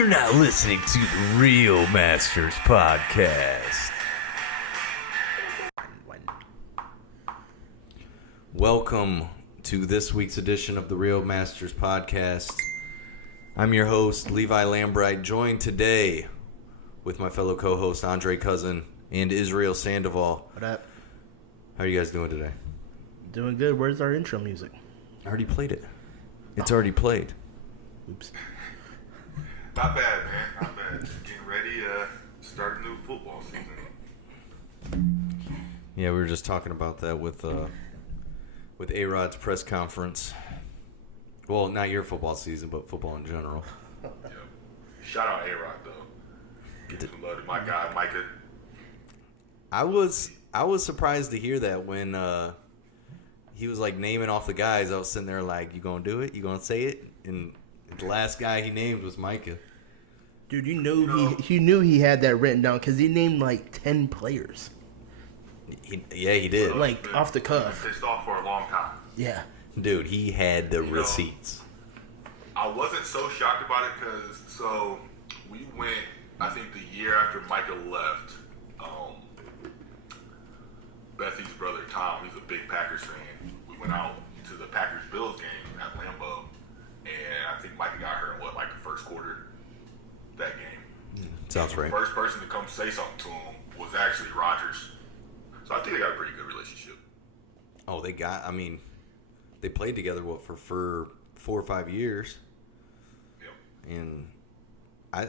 You're now listening to the Reelmasters podcast. Welcome to this week's edition of the Reelmasters podcast. I'm your host, Levi Lambright, joined today with my fellow co-host, Andre Cousin and Israel Sandoval. What up? How are you guys doing today? Doing good. Where's our intro music? I already played it. It's already played. Oops. Not bad, man. Not bad. Getting ready to start a new football season. Yeah, we were just talking about that with A-Rod's press conference. Well, not your football season, but football in general. Yeah. Shout out A-Rod, though. Get some love to my guy, Micah. I was surprised to hear that when he was like naming off the guys. I was sitting there like, you gonna do it? You gonna say it? And the last guy he named was Micah. Dude, you knew he had that written down because he named like 10 players. He did. Like off the cuff. Pissed off for a long time. Yeah. Dude, he had the receipts. I wasn't so shocked about it because we went, I think the year after Micah left, Bethy's brother Tom, he's a big Packers fan. We went out to the Packers-Bills game at Lambeau, and I think Micah got hurt in the first quarter of that game. Sounds right. The first person to come say something to him was actually Rodgers. So I think they got a pretty good relationship. Oh, they played together, for 4 or 5 years. Yep. And I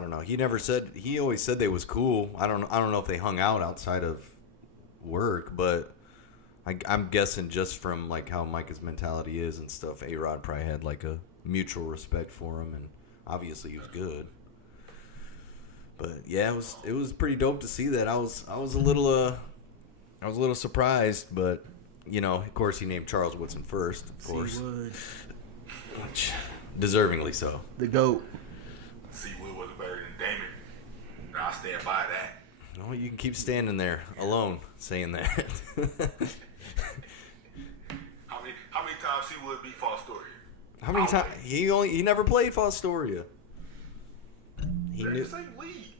don't know. He always said they was cool. I don't know if they hung out outside of work, but I'm guessing just from like how Micah's mentality is and stuff, A-Rod probably had like a mutual respect for him, and obviously he was good. But yeah, it was pretty dope to see that. I was a little surprised, but you know, of course he named Charles Woodson first, of course. Which deservingly so. The GOAT. Seawood wasn't better than Damon. And I stand by that. No, you can keep standing there alone saying that. How many times Seawood beat Fostoria? How many times he never played Fostoria. They're in the same league.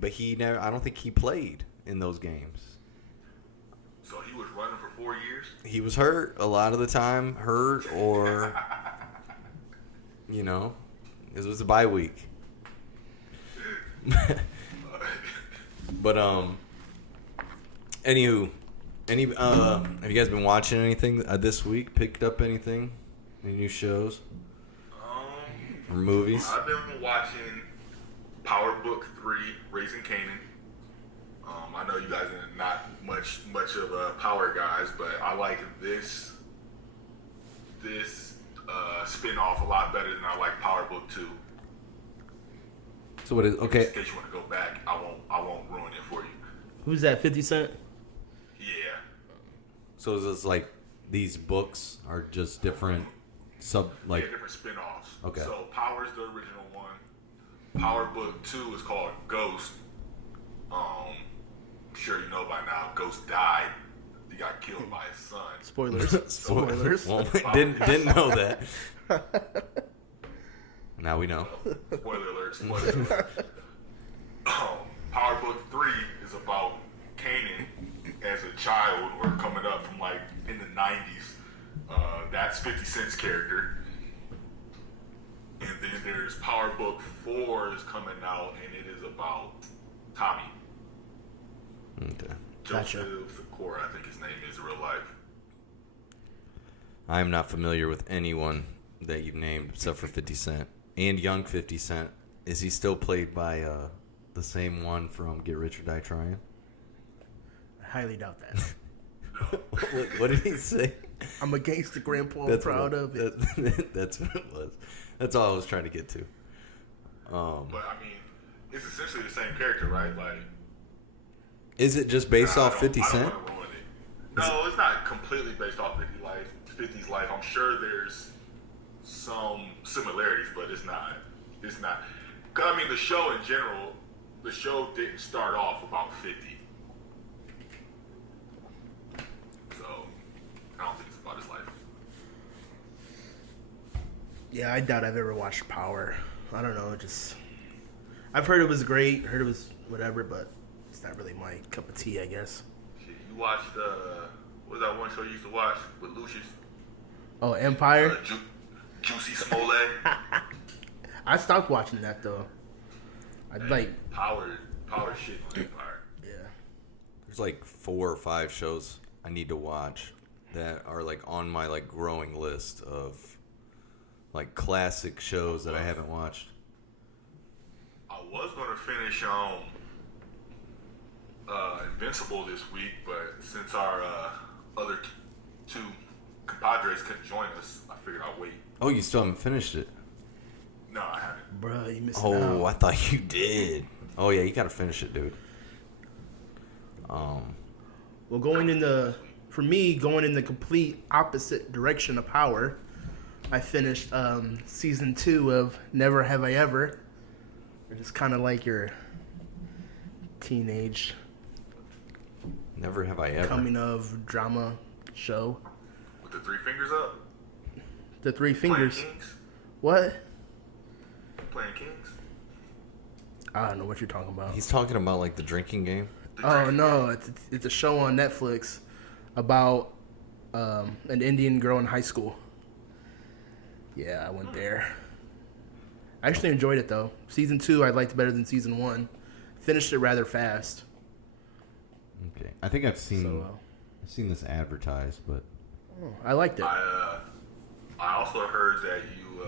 But he never. I don't think he played in those games. So he was running for 4 years? He was hurt a lot of the time, or you know, it was a bye week. But anywho, have you guys been watching anything this week? Picked up anything? Any new shows or movies? I've been watching Power Book 3, Raising Kanan. I know you guys are not much of power guys, but I like this spin-off a lot better than I like Power Book 2. So what is okay? In case you want to go back, I won't ruin it for you. Who's that, 50 Cent? Yeah. So is this like these books are just different different spin-offs. Okay. So Power's the original one. Power Book 2 is called Ghost. I'm sure you know by now, Ghost died. He got killed by his son. Spoilers. Spoilers. Well, didn't know that. Now we know. Spoiler alert. Spoiler alert. Power Book 3 is about Kanan as a child or coming up from like in the 90s. That's 50 Cent's character. And then there's Power Book 4 is coming out, and it is about Tommy. Okay. Joseph Secor, I think his name is in real life. I am not familiar with anyone that you've named except for 50 Cent. And young 50 Cent. Is he still played by the same one from Get Rich or Die Trying? I highly doubt that. What did he say? I'm a gangster grandpa. I'm proud of it. That's what it was. That's all I was trying to get to. But I mean, it's essentially the same character, right? Like, is it just based off 50 Cent? I don't want to ruin it. No, it's not completely based off 50's life. I'm sure there's some similarities, but it's not. It's not. Because, I mean, the show in general, the show didn't start off about 50. So, I don't think it's about his life. Yeah, I doubt I've ever watched Power. I don't know, just I've heard it was great, heard it was whatever, but it's not really my cup of tea, I guess. Shit, you watched what was that one show you used to watch with Lucius? Oh, Empire? Juicy Smollett. I stopped watching that though. I'd like Power shit on Empire. yeah. There's like 4 or 5 shows I need to watch that are like on my like growing list of like classic shows that I haven't watched. I was gonna finish Invincible this week, but since our other two compadres couldn't join us, I figured I'd wait. Oh, you still haven't finished it? No, I haven't. Bruh, you missed Oh, out. I thought you did. Oh yeah, you gotta finish it, dude. Well, going in the complete opposite direction of Power, I finished season 2 of Never Have I Ever. It's kind of like your teenage Never have I ever. coming of drama show. With the 3 fingers up. The Three Playing Fingers. Kings. What? Playing Kings. I don't know what you're talking about. He's talking about like the drinking game. Oh no, it's a show on Netflix about an Indian girl in high school. Yeah, I went there. I actually enjoyed it though. Season 2 I liked better than season 1. Finished it rather fast. Okay, I think I've seen So I've seen this advertised, but I liked it. I also heard that you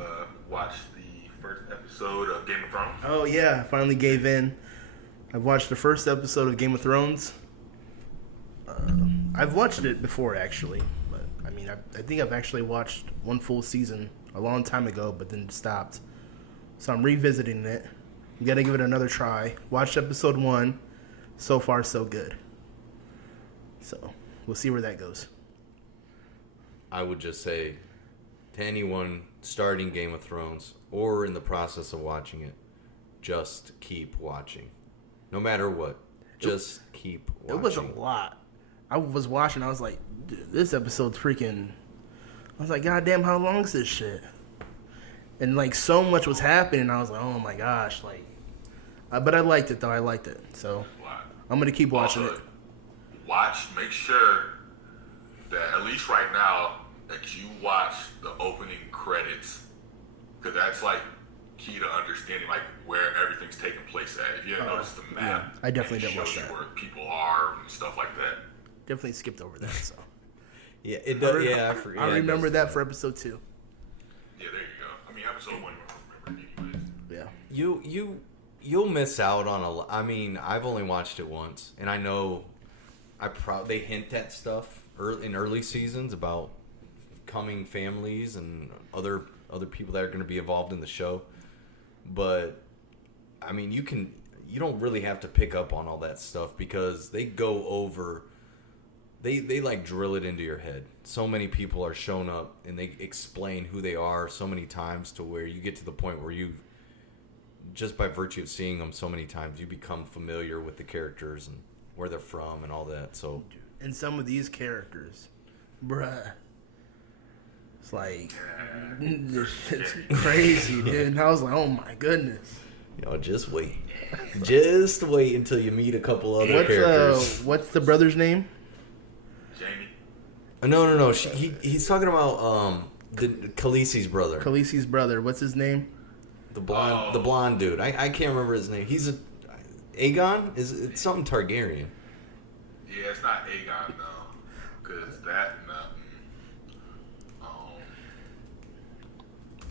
watched the first episode of Game of Thrones. Oh yeah, I finally gave in. I've watched the first episode of Game of Thrones. I've watched it before actually, but I mean I think I've actually watched one full season a long time ago, but then stopped. So I'm revisiting it. You gotta give it another try. Watched episode 1. So far, so good. So we'll see where that goes. I would just say to anyone starting Game of Thrones or in the process of watching it, just keep watching. No matter what, just keep watching. It was a lot. I was watching. I was like, dude, this episode's freaking. I was like, God damn, how long is this shit? And like so much was happening. I was like, oh my gosh, like. But I liked it though. I liked it. So Wow. I'm gonna keep watching Also, it. make sure that at least right now that you watch the opening credits, because that's like key to understanding like where everything's taking place at. If you didn't notice the map, I definitely and it didn't watch shows you that. where people are and stuff like that. Definitely skipped over that. So Yeah, it does. Yeah, I forget. I remember that for episode 2. Yeah, there you go. I mean, episode 1 you won't remember anyways. Yeah. You'll miss out on a lot. I mean, I've only watched it once, and I know they hint at stuff in early seasons about coming families and other people that are going to be involved in the show. But I mean, you don't really have to pick up on all that stuff because they go over. They like drill it into your head. So many people are shown up and they explain who they are so many times to where you get to the point where you, just by virtue of seeing them so many times, you become familiar with the characters and where they're from and all that. So, And some of these characters, bruh, it's like it's crazy, dude. And I was like, oh my goodness. just wait. Just wait until you meet a couple other characters. What's the brother's name? Jamie. No. He's talking about the Khaleesi's brother. Khaleesi's brother. What's his name? The blonde dude. I can't remember his name. He's Aegon? It's something Targaryen. Yeah, it's not Aegon though, because that.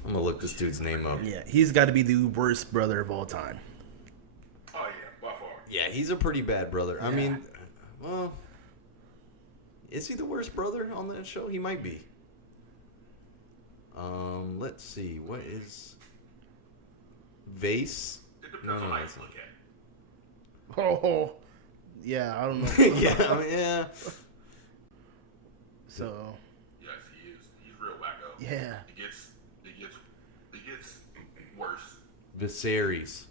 I'm gonna look this dude's name up. Yeah, he's got to be the worst brother of all time. Oh yeah, by far. Yeah, he's a pretty bad brother. I mean, well, is he the worst brother on that show? He might be. Let's see. What is Vase? It depends on how you look at it. Oh, yeah, I don't know. Yeah. So, Yes, he is. He's real wacko. yeah. It gets worse. Viserys.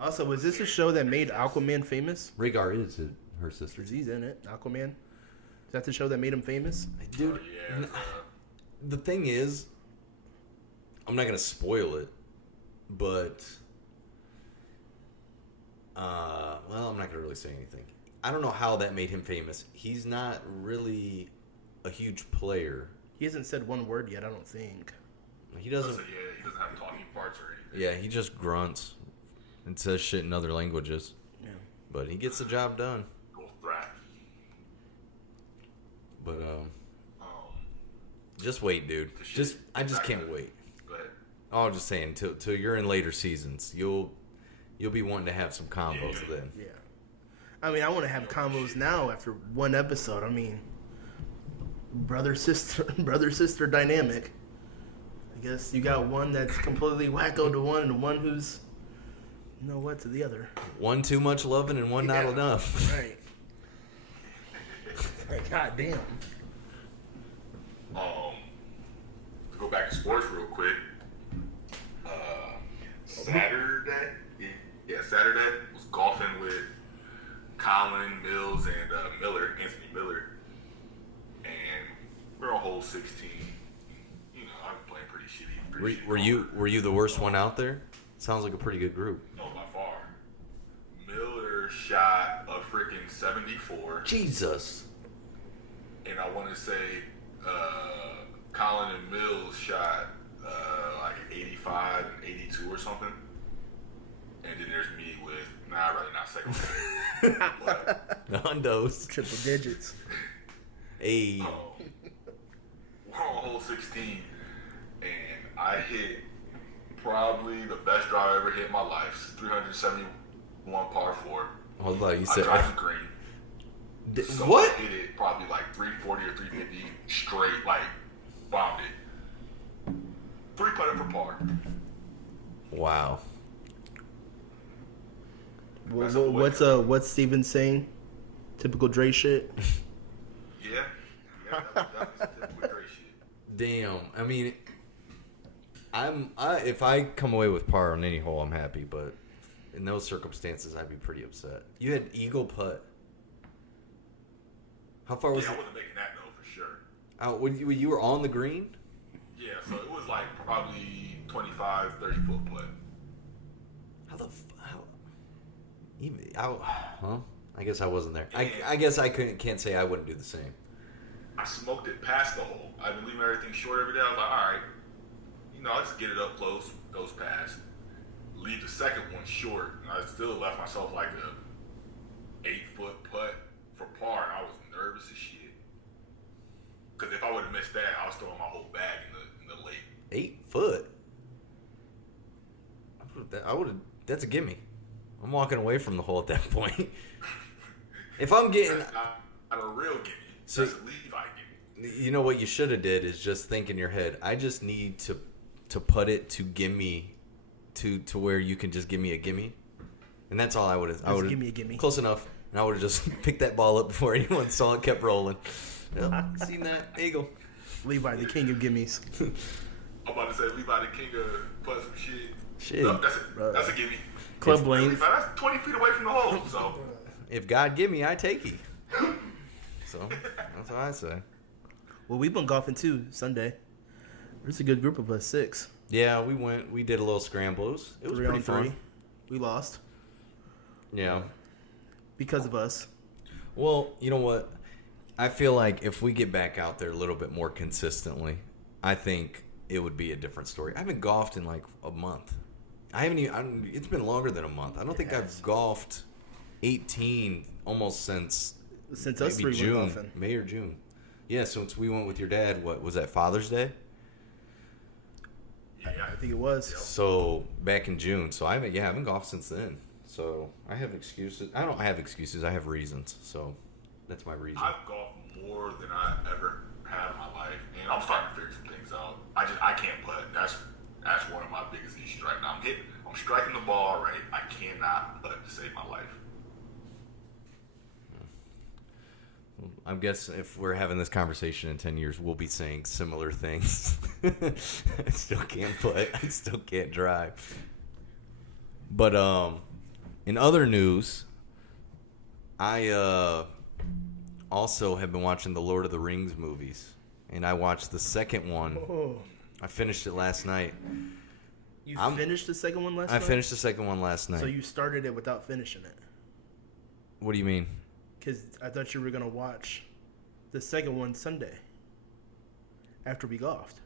Also, was this a show that made Aquaman famous? Rhaegar is her sister. He's in it. Aquaman. Is that the show that made him famous? Dude, Yeah. the thing is, I'm not gonna spoil it, but well, I'm not gonna really say anything. I don't know how that made him famous. He's not really a huge player. He hasn't said one word yet, I don't think. He doesn't. Yeah, he doesn't have talking parts or anything. Yeah, he just grunts and says shit in other languages. Yeah. But he gets the job done. Go thrash. But just wait, dude. I just can't wait. Go ahead. I was just saying, till you're in later seasons, you'll be wanting to have some combos then. Yeah. I mean, I want to have combos now after one episode. I mean, brother sister dynamic. I guess you got one that's completely wacko to one, and one who's, you know what, to the other. One too much loving and one not enough. Right. Like, God damn. To go back to sports real quick. Saturday. Yeah, Saturday was golfing with Colin Mills and Anthony Miller, and we're on hole 16. You know, I'm playing pretty shitty. Were you the worst one out there? Sounds like a pretty good group. No, by far. Miller shot a freaking 74. Jesus. And I want to say Colin and Mills shot like 85 and 82 or something. And then there's me with, I'd rather not say that. But, Nando's. Triple digits. Hey. We're on hole 16, and I hit probably the best drive I ever hit in my life. 371 par 4. Hold on, you I said drive the green. So what? I hit it probably like 340 or 350 straight, like bombed it. 3 putted for par. Wow. What's Steven saying? Typical Dre shit. Yeah, that's typical Dre shit. Damn. I mean, if I come away with par on any hole, I'm happy. But in those circumstances, I'd be pretty upset. You had eagle putt. How far was Yeah, I it? wasn't making that though for sure. When you were on the green? Yeah, so it was like probably 25, 30 foot putt. Huh? I guess I wasn't there. I guess I can't say I wouldn't do the same. I smoked it past the hole. I've been leaving everything short every day. I was like, all right, I'll just get it up close, goes past. Leave the second one short, and I still left myself like a 8-foot putt for par, and I was nervous as shit. Because if I would have missed that, I was throwing my whole bag in the lake. 8 foot. I would have. That's a gimme. I'm walking away from the hole at that point. If I'm getting, That's not a real gimme. So- That's a Levi gimme. you know what you should have did is just think in your head. I just need to put it to gimme to where you can just give me a gimme, and that's all I would have. I would give me a gimme. Close enough, and I would have just picked that ball up before anyone saw it. Kept rolling. Yep, seen that eagle. Levi, the king of gimmies. I'm about to say Levi the king of put some shit. Shit. No, that's a gimme. Club lanes. Levi, that's 20 feet away from the hole, so. If God give me, I take it. So that's what I say. Well, we've been golfing too Sunday. There's a good group of us, 6. Yeah, we went. We did a little scrambles. It was 3 pretty on 3. fun. We lost Yeah. because of us. Well, you know what? I feel like if we get back out there a little bit more consistently, I think it would be a different story. I haven't golfed in like a month. I haven't even. It's been longer than a month. I don't think I've golfed 18 almost since Us maybe 3 went June, golfing. May or June. Yeah, since we went with your dad. What was that? Father's Day. I think it was. So back in June. So I haven't golfed since then. So I have excuses. I don't have excuses. I have reasons. So that's my reason. I've golfed more than I ever had in my life, and I'm starting to figure some things out. I can't putt. That's one of my biggest issues right now. I'm striking the ball right. I cannot putt to save my life. I guess if we're having this conversation in 10 years, we'll be saying similar things. I still can't putt. I still can't drive. But in other news, I also have been watching the Lord of the Rings movies, and I watched the second one. Oh, I finished it last night. You finished the second one last night? I finished the second one last night. So you started it without finishing it? What do you mean? Because I thought you were going to watch the second one Sunday after we golfed.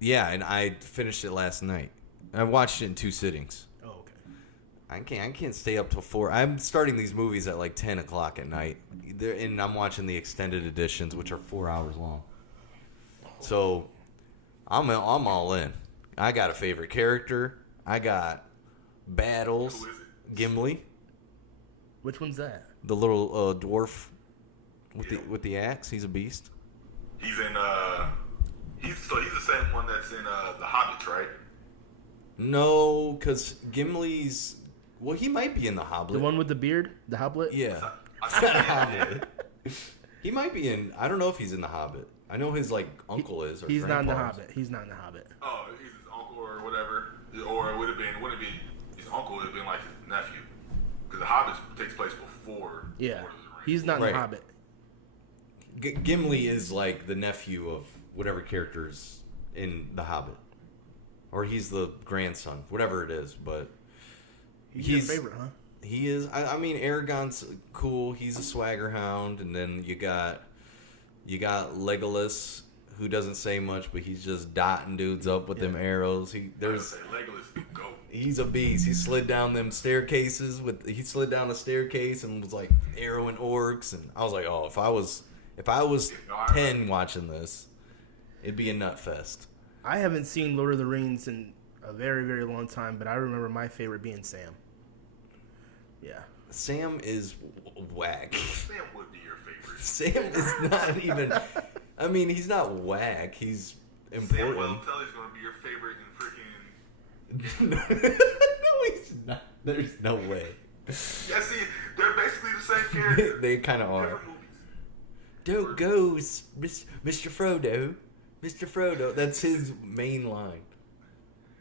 Yeah, and I finished it last night. I watched it in 2 sittings. Oh, okay. I can't stay up till 4. I'm starting these movies at like 10 o'clock at night. And I'm watching the extended editions, which are 4 hours long. So I'm all in. I got a favorite character. I got battles. Who is it? Gimli, Which one's that? the little dwarf with the axe. He's a beast. He's in he's the same one that's in the Hobbits, right? No, because Gimli's... Well, he might be in the Hobbit. The one with the beard? The Hoblet? Yeah. I He might be in... I don't know if he's in the Hobbit. I know his, like, uncle is. Or He's not in the grandpa is. Hobbit. He's not in the Hobbit. Oh, he's his uncle or whatever, or it wouldn't it be his uncle? It would have been like his nephew, because the Hobbit takes place before. Yeah. Lord of the Rings. He's not in Right. the Hobbit. Gimli is, like, the nephew of whatever character's in the Hobbit. Or he's the grandson. Whatever it is, but... He's your favorite, huh? He is. I mean, Aragorn's cool. He's a swagger hound, and then you got Legolas, who doesn't say much, but he's just dotting dudes up with them arrows. Legolas can go. He's a beast. He slid down them staircases he slid down a staircase and was like arrowing orcs, and I was like, oh, if I was 10 watching this, it'd be a nut fest. I haven't seen Lord of the Rings in a very, very long time, but I remember my favorite being Sam. Yeah. Sam is whack. Sam would be your favorite. Sam is not even. I mean, he's not whack. He's Sam important. Welltelly's gonna be your favorite in freaking. No, he's not. There's no way. Yeah, see, they're basically the same character. They kind of are. Different movies. Don't go, Mr. Frodo. Mr. Frodo. That's his main line.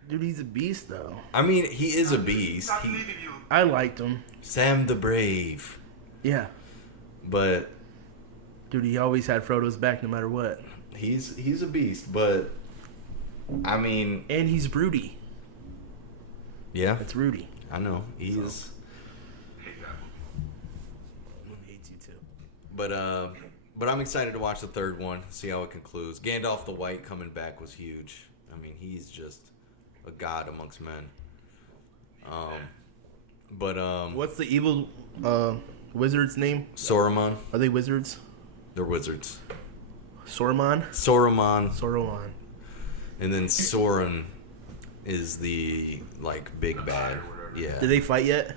Dude, he's a beast, though. I mean, he is a beast. Not leaving you. I liked him. Sam the Brave. Yeah. But Dude, he always had Frodo's back no matter what. he's a beast. But I mean, And he's broody. yeah, That's Rudy. I know he is. Hate that movie. He hates you, too. But I'm excited to watch the third one, see how it concludes. Gandalf the White coming back was huge. I mean, he's just a god amongst men. What's the evil wizard's name? Saruman, Are they wizards? they're wizards. Saruman? Saruman, and then Sauron is the like big bad. Yeah. Did they fight yet?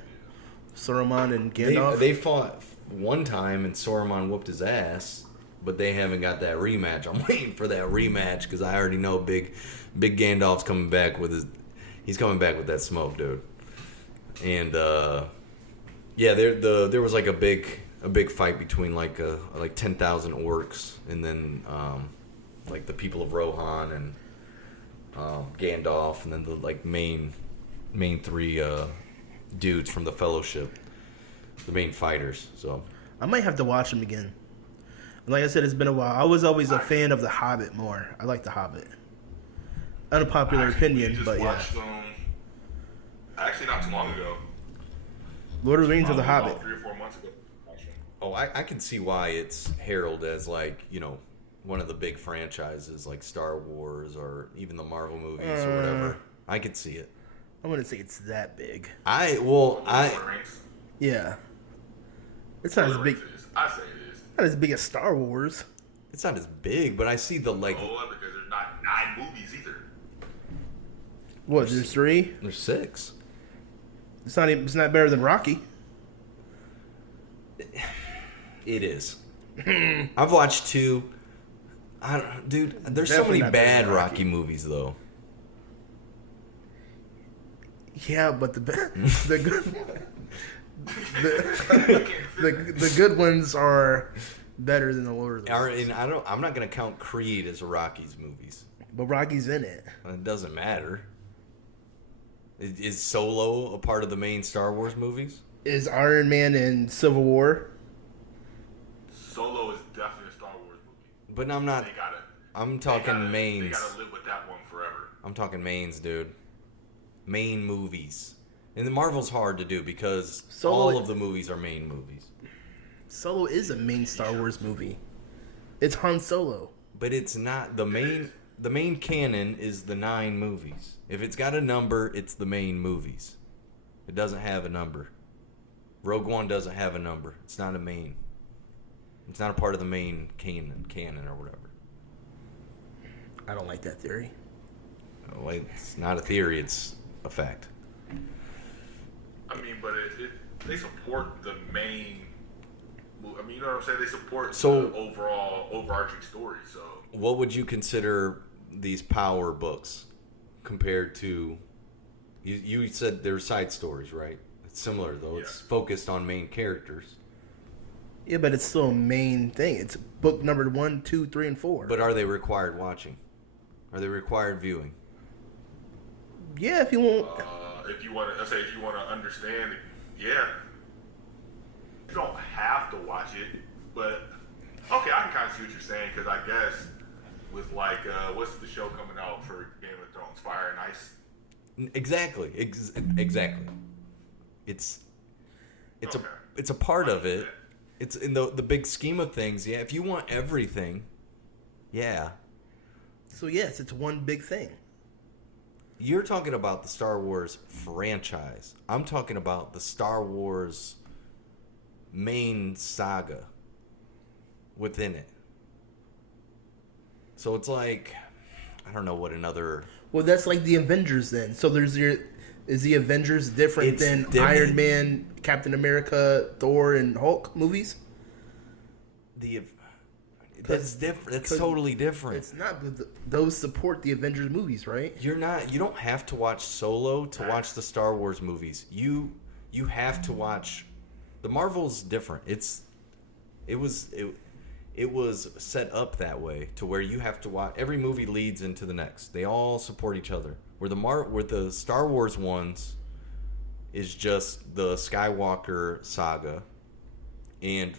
Saruman and Gandalf? They fought one time and Saruman whooped his ass, but they haven't got that rematch. I'm waiting for that rematch because I already know big Gandalf's coming back with he's coming back with that smoke, dude. And yeah, there was like a big fight between like 10,000 orcs and then like the people of Rohan and Gandalf and then the like main 3 dudes from the Fellowship, the main fighters. So I might have to watch them again. Like I said, it's been a while. I was always a fan of The Hobbit more. I like The Hobbit. Unpopular opinion, but yeah. Watched them, actually, not too long ago. Lord of the Rings or The About Hobbit? 3 or 4 months ago. Watched them. oh, I can see why it's heralded as like, you know, one of the big franchises like Star Wars or even the Marvel movies or whatever. I could see it. I wouldn't say it's that big. Lord of the Rings. Yeah. It's not as Lord of big. the Rings is. I say it is. Not as big as Star Wars. It's not as big, but I see the like. Oh, because there's not 9 movies either. What? There's 3. There's 6. It's not. It's not better than Rocky. It is. I've watched 2. Dude, there's so Definitely many not better bad than Rocky Rocky. movies though. Yeah, but the good the good ones are better than the Lord of the Rings. And I'm not gonna count Creed as Rocky's movies. But Rocky's in it. It doesn't matter. Is Solo a part of the main Star Wars movies? Is Iron Man in Civil War? Solo is definitely a Star Wars movie. But I'm not. They gotta. I'm talking They mains. gotta live with that one forever. I'm talking mains, dude. Main movies. And the Marvel's hard to do because all of the movies are main movies. Solo is a main Star Wars movie. It's Han Solo. But it's not the main. The main canon is the 9 movies. If it's got a number, it's the main movies. It doesn't have a number. Rogue One doesn't have a number. It's not a main. It's not a part of the main canon or whatever. I don't like that theory. Oh, wait, it's not a theory. It's a fact. I mean, but they support the main. I mean, you know what I'm saying? They support the overall overarching story. So, what would you consider these power books compared to? You said they're side stories, right? It's similar though. Yeah. It's focused on main characters. Yeah, but it's still a main thing. It's book number 1, 2, 3, and 4. But are they required watching? Are they required viewing? Yeah, if you want. If you want to understand, yeah. You don't have to watch it, but okay, I can kind of see what you're saying because I guess with like what's the show coming out for Game of Thrones, Fire and Ice? Exactly, exactly. It's okay. it's a part of it. It's in the big scheme of things. Yeah, if you want everything, yeah. So yes, it's one big thing. You're talking about the Star Wars franchise. I'm talking about the Star Wars main saga within it. So it's like, I don't know what another... Well, that's like the Avengers then. So is the Avengers different than Iron Man, Captain America, Thor, and Hulk movies? That's different. That's totally different. It's not. Those support the Avengers movies, right? You don't have to watch Solo to watch the Star Wars movies. You have to watch. The Marvel's different. It was set up that way to where you have to watch. Every movie leads into the next. They all support each other. Where the Star Wars ones is just the Skywalker saga, and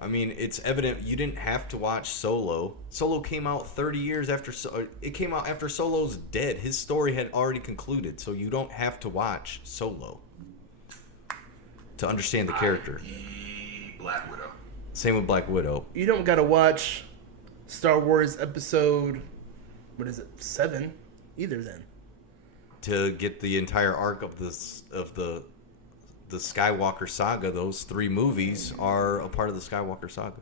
I mean, it's evident you didn't have to watch Solo. Solo came out 30 years after... It came out after Solo's dead. His story had already concluded, so you don't have to watch Solo to understand the character. Black Widow. Same with Black Widow. You don't gotta watch Star Wars episode... What is it? 7? Either then. To get the entire arc of the Skywalker saga, those 3 movies are a part of the Skywalker saga.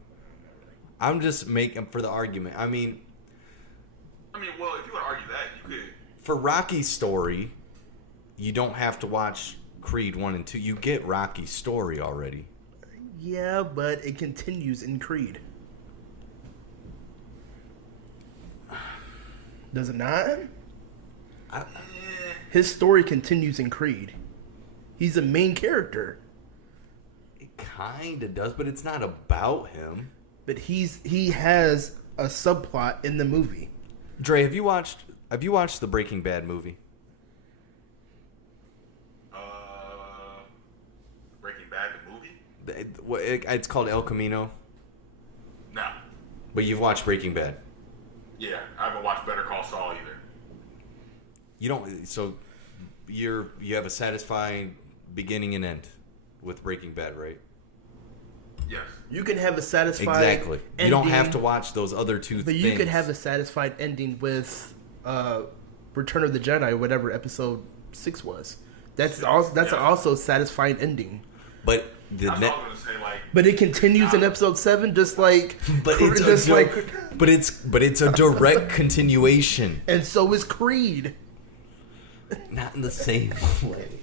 I'm just making for the argument. I mean, well, if you want to argue that, you could. For Rocky's story, you don't have to watch Creed 1 and 2. You get Rocky's story already. Yeah, but it continues in Creed. Does it not? His story continues in Creed. He's a main character. It kind of does, but it's not about him. But he has a subplot in the movie. Dre, have you watched the Breaking Bad movie? Breaking Bad the movie? It's called El Camino. No. But you've watched Breaking Bad. Yeah, I haven't watched Better Call Saul either. You don't. So you have a satisfying beginning and end with Breaking Bad, right? Yes. You can have a satisfied ending. You don't have to watch those other 2 things. But you could have a satisfied ending with Return of the Jedi, whatever episode 6 was. That's also a satisfying ending. But but it continues in episode 7, just like. But it's a direct continuation. And so is Creed. Not in the same way.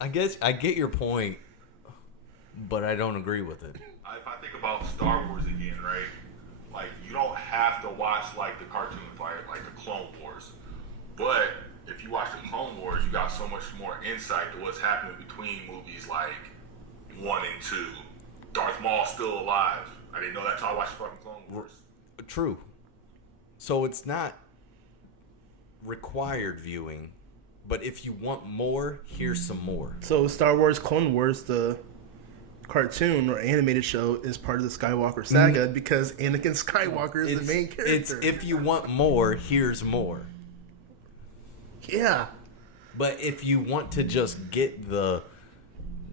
I guess I get your point, but I don't agree with it. If I think about Star Wars again, right? Like, you don't have to watch like the cartoon fight, like the Clone Wars, but if you watch the Clone Wars, you got so much more insight to what's happening between movies like 1 and 2. Darth Maul's still alive. I didn't know that until I watched fucking Clone Wars. True. So it's not required viewing, but if you want more, here's some more. So Star Wars Clone Wars, the cartoon or animated show is part of the Skywalker saga because Anakin Skywalker is the main character. It's if you want more, here's more. Yeah. But if you want to just get the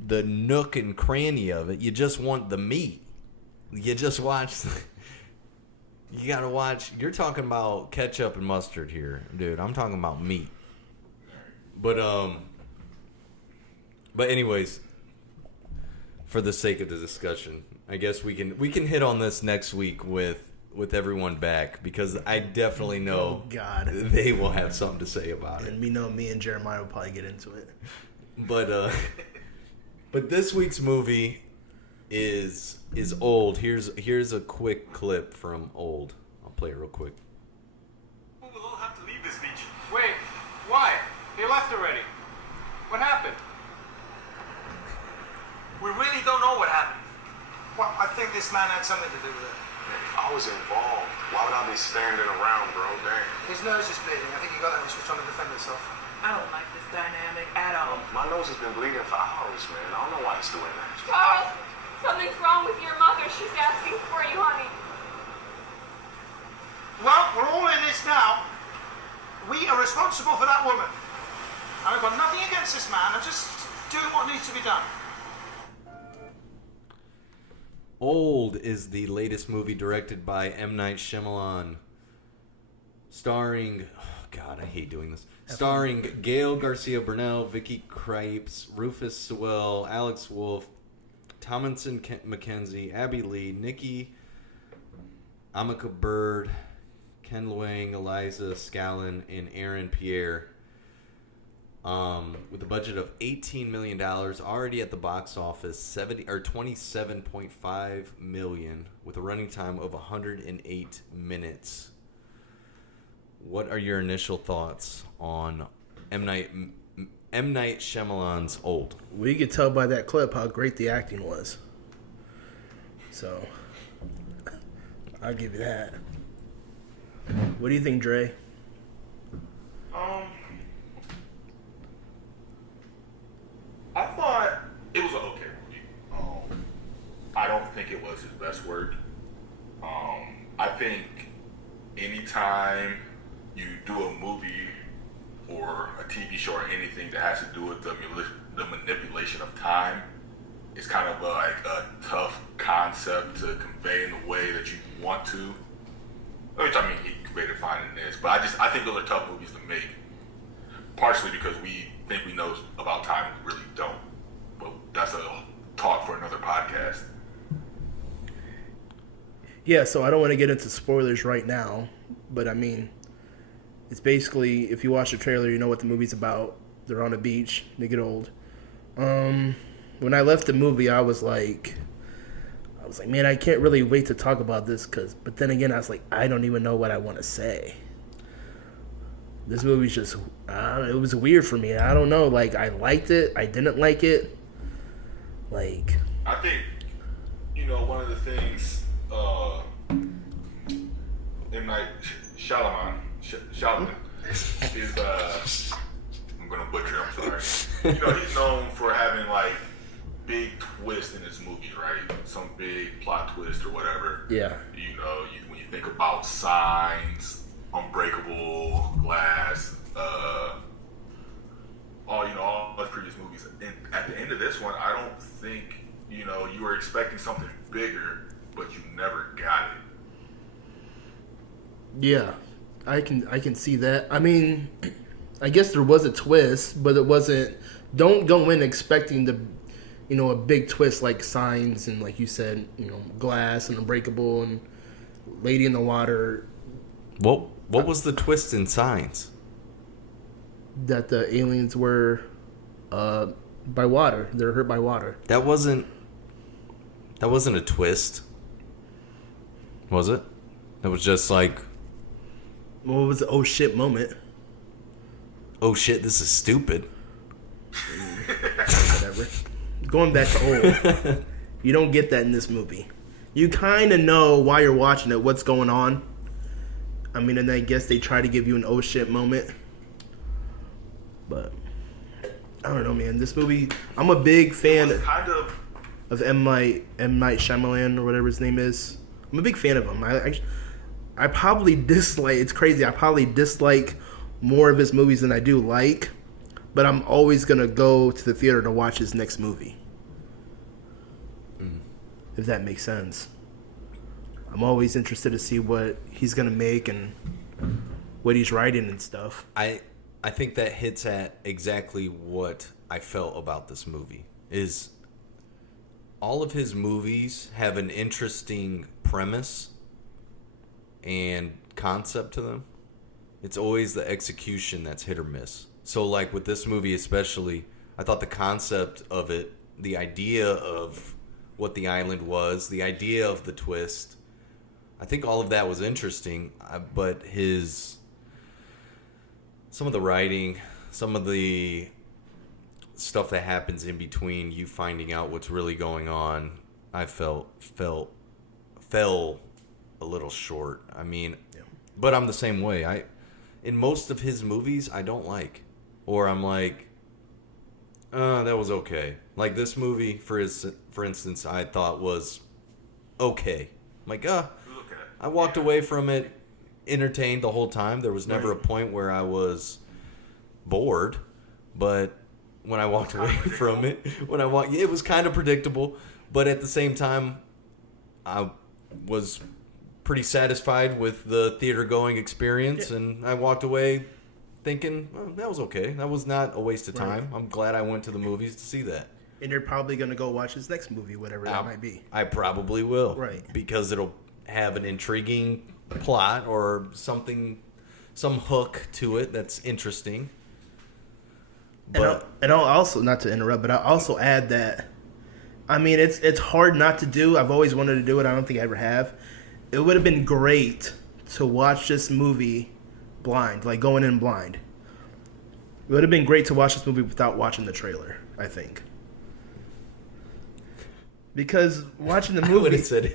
nook and cranny of it, you just want the meat. You just watch. You gotta watch. You're talking about ketchup and mustard here, dude. I'm talking about meat. But anyways, for the sake of the discussion, I guess we can hit on this next week with everyone back because I definitely know they will have something to say about it. And we know me and Jeremiah will probably get into it. But this week's movie is Old. Here's a quick clip from Old. I'll play it real quick. We'll all have to leave this beach. Wait, why? They left already. What happened? We really don't know what happened. Well, I think this man had something to do with it. If I was involved, why would I be standing around, bro? Dang. His nose is bleeding. I think he got that when he was trying to defend himself. I don't like this dynamic at all. My nose has been bleeding for hours, man. I don't know why he's doing that. Charles, something's wrong with your mother. She's asking for you, honey. Well, we're all in this now. We are responsible for that woman. I've got nothing against this man. I'm just doing what needs to be done. Old is the latest movie directed by M. Night Shyamalan, starring... Oh God, I hate doing this. Starring Gail Garcia Bernal, Vicky Krieps, Rufus Sewell, Alex Wolff, Thomasin McKenzie, Abby Lee, Nikki Amika Bird, Ken Luang, Eliza Scallon, and Aaron Pierre. With a budget of $18 million, already at the box office, $27.5 million, with a running time of 108 minutes. What are your initial thoughts on M. Night Shyamalan's Old? We could tell by that clip how great the acting was. So, I'll give you that. What do you think, Dre? I thought it was an okay movie. I don't think it was his best work. I think anytime you do a movie or a TV show or anything that has to do with the manipulation of time, it's kind of like a tough concept to convey in the way that you want to. Which, I mean, he conveyed it fine in this, but I think those are tough movies to make. Partially because we think we know about time, we really don't. But that's a talk for another podcast. Yeah, so I don't want to get into spoilers right now, but I mean, it's basically, if you watch the trailer, you know what the movie's about. They're on a beach, they get old. When I left the movie, I was like, man, I can't really wait to talk about this, but then again, I was like, I don't even know what I want to say. This movie's just, it was weird for me. I don't know, like, I liked it, I didn't like it. Like, I think, one of the things, M. Night Shyamalan is, I'm going to butcher it, I'm sorry. He's known for having, like, big twists in his movies, right? Some big plot twist or whatever. Yeah. When you think about Signs, Unbreakable, Glass, all those previous movies. And at the end of this one, I don't think, you were expecting something bigger, but you never got it. Yeah, I can see that. I mean, I guess there was a twist, but it wasn't. Don't go in expecting a big twist like Signs and, like you said, Glass and Unbreakable and Lady in the Water. What was the twist in Signs? That the aliens were by water. They were hurt by water. That wasn't a twist, was it? It was just like, what was the oh shit moment? Oh shit, this is stupid. Whatever. Going back to Old, you don't get that in this movie. You kind of know why you're watching it, what's going on. I mean, and I guess they try to give you an oh shit moment. But I don't know, man. This movie, I'm a big fan of M. Night Shyamalan or whatever his name is. I'm a big fan of him. I probably dislike. It's crazy. I probably dislike more of his movies than I do like, but I'm always gonna go to the theater to watch his next movie. If that makes sense. I'm always interested to see what he's gonna make and what he's writing and stuff. I think that hits at exactly what I felt about this movie. Is all of his movies have an interesting premise and concept to them. It's always the execution that's hit or miss. So like with this movie especially, I thought the concept of it, the idea of what the island was, the idea of the twist, I think all of that was interesting, but some of the writing, some of the stuff that happens in between you finding out what's really going on, I fell a little short. I mean, but I'm the same way. In most of his movies, I don't like, or I'm like, that was okay. Like this movie, for instance, I thought was okay. I'm like, I walked away from it entertained the whole time. There was never a point where I was bored, but when I walked away from it, it was kind of predictable, but at the same time, I was pretty satisfied with the theater going experience, and I walked away thinking, well, that was okay. That was not a waste of time. I'm glad I went to the movies to see that. And you're probably going to go watch his next movie, whatever that might be. I probably will. Right. Because it'll have an intriguing plot or something, some hook to it that's interesting. But and I'll also, not to interrupt, but I'll also add that, I mean, it's hard not to do. I've always wanted to do it. I don't think I ever have. It would have been great to watch this movie blind, like going in blind. It would have been great to watch this movie without watching the trailer, I think. Because watching the movie... I would have said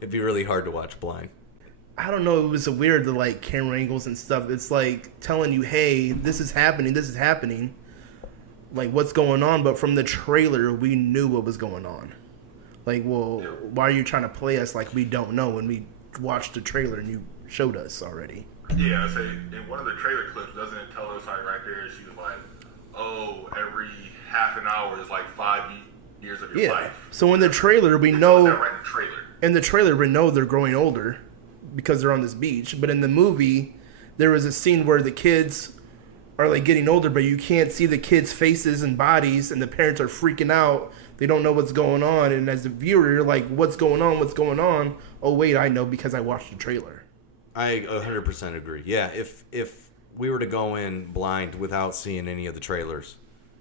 it'd be really hard to watch blind. I don't know, it was weird, the like camera angles and stuff. It's like telling you, hey, this is happening. Like, what's going on? But from the trailer, we knew what was going on. Like, well, why are you trying to play us like we don't know when we watched the trailer and you showed us already? Yeah, I say in one of the trailer clips, doesn't it tell us like right there? She's like, "Oh, every half an hour is like 5 years of your life." So in the trailer, we know. Right in the trailer. In the trailer, we know they're growing older because they're on this beach. But in the movie, there was a scene where the kids are like getting older, but you can't see the kids' faces and bodies, and the parents are freaking out. They don't know what's going on, and as a viewer, you're like, "What's going on? What's going on?" Oh wait, I know because I watched the trailer. I 100% agree. Yeah, if we were to go in blind without seeing any of the trailers,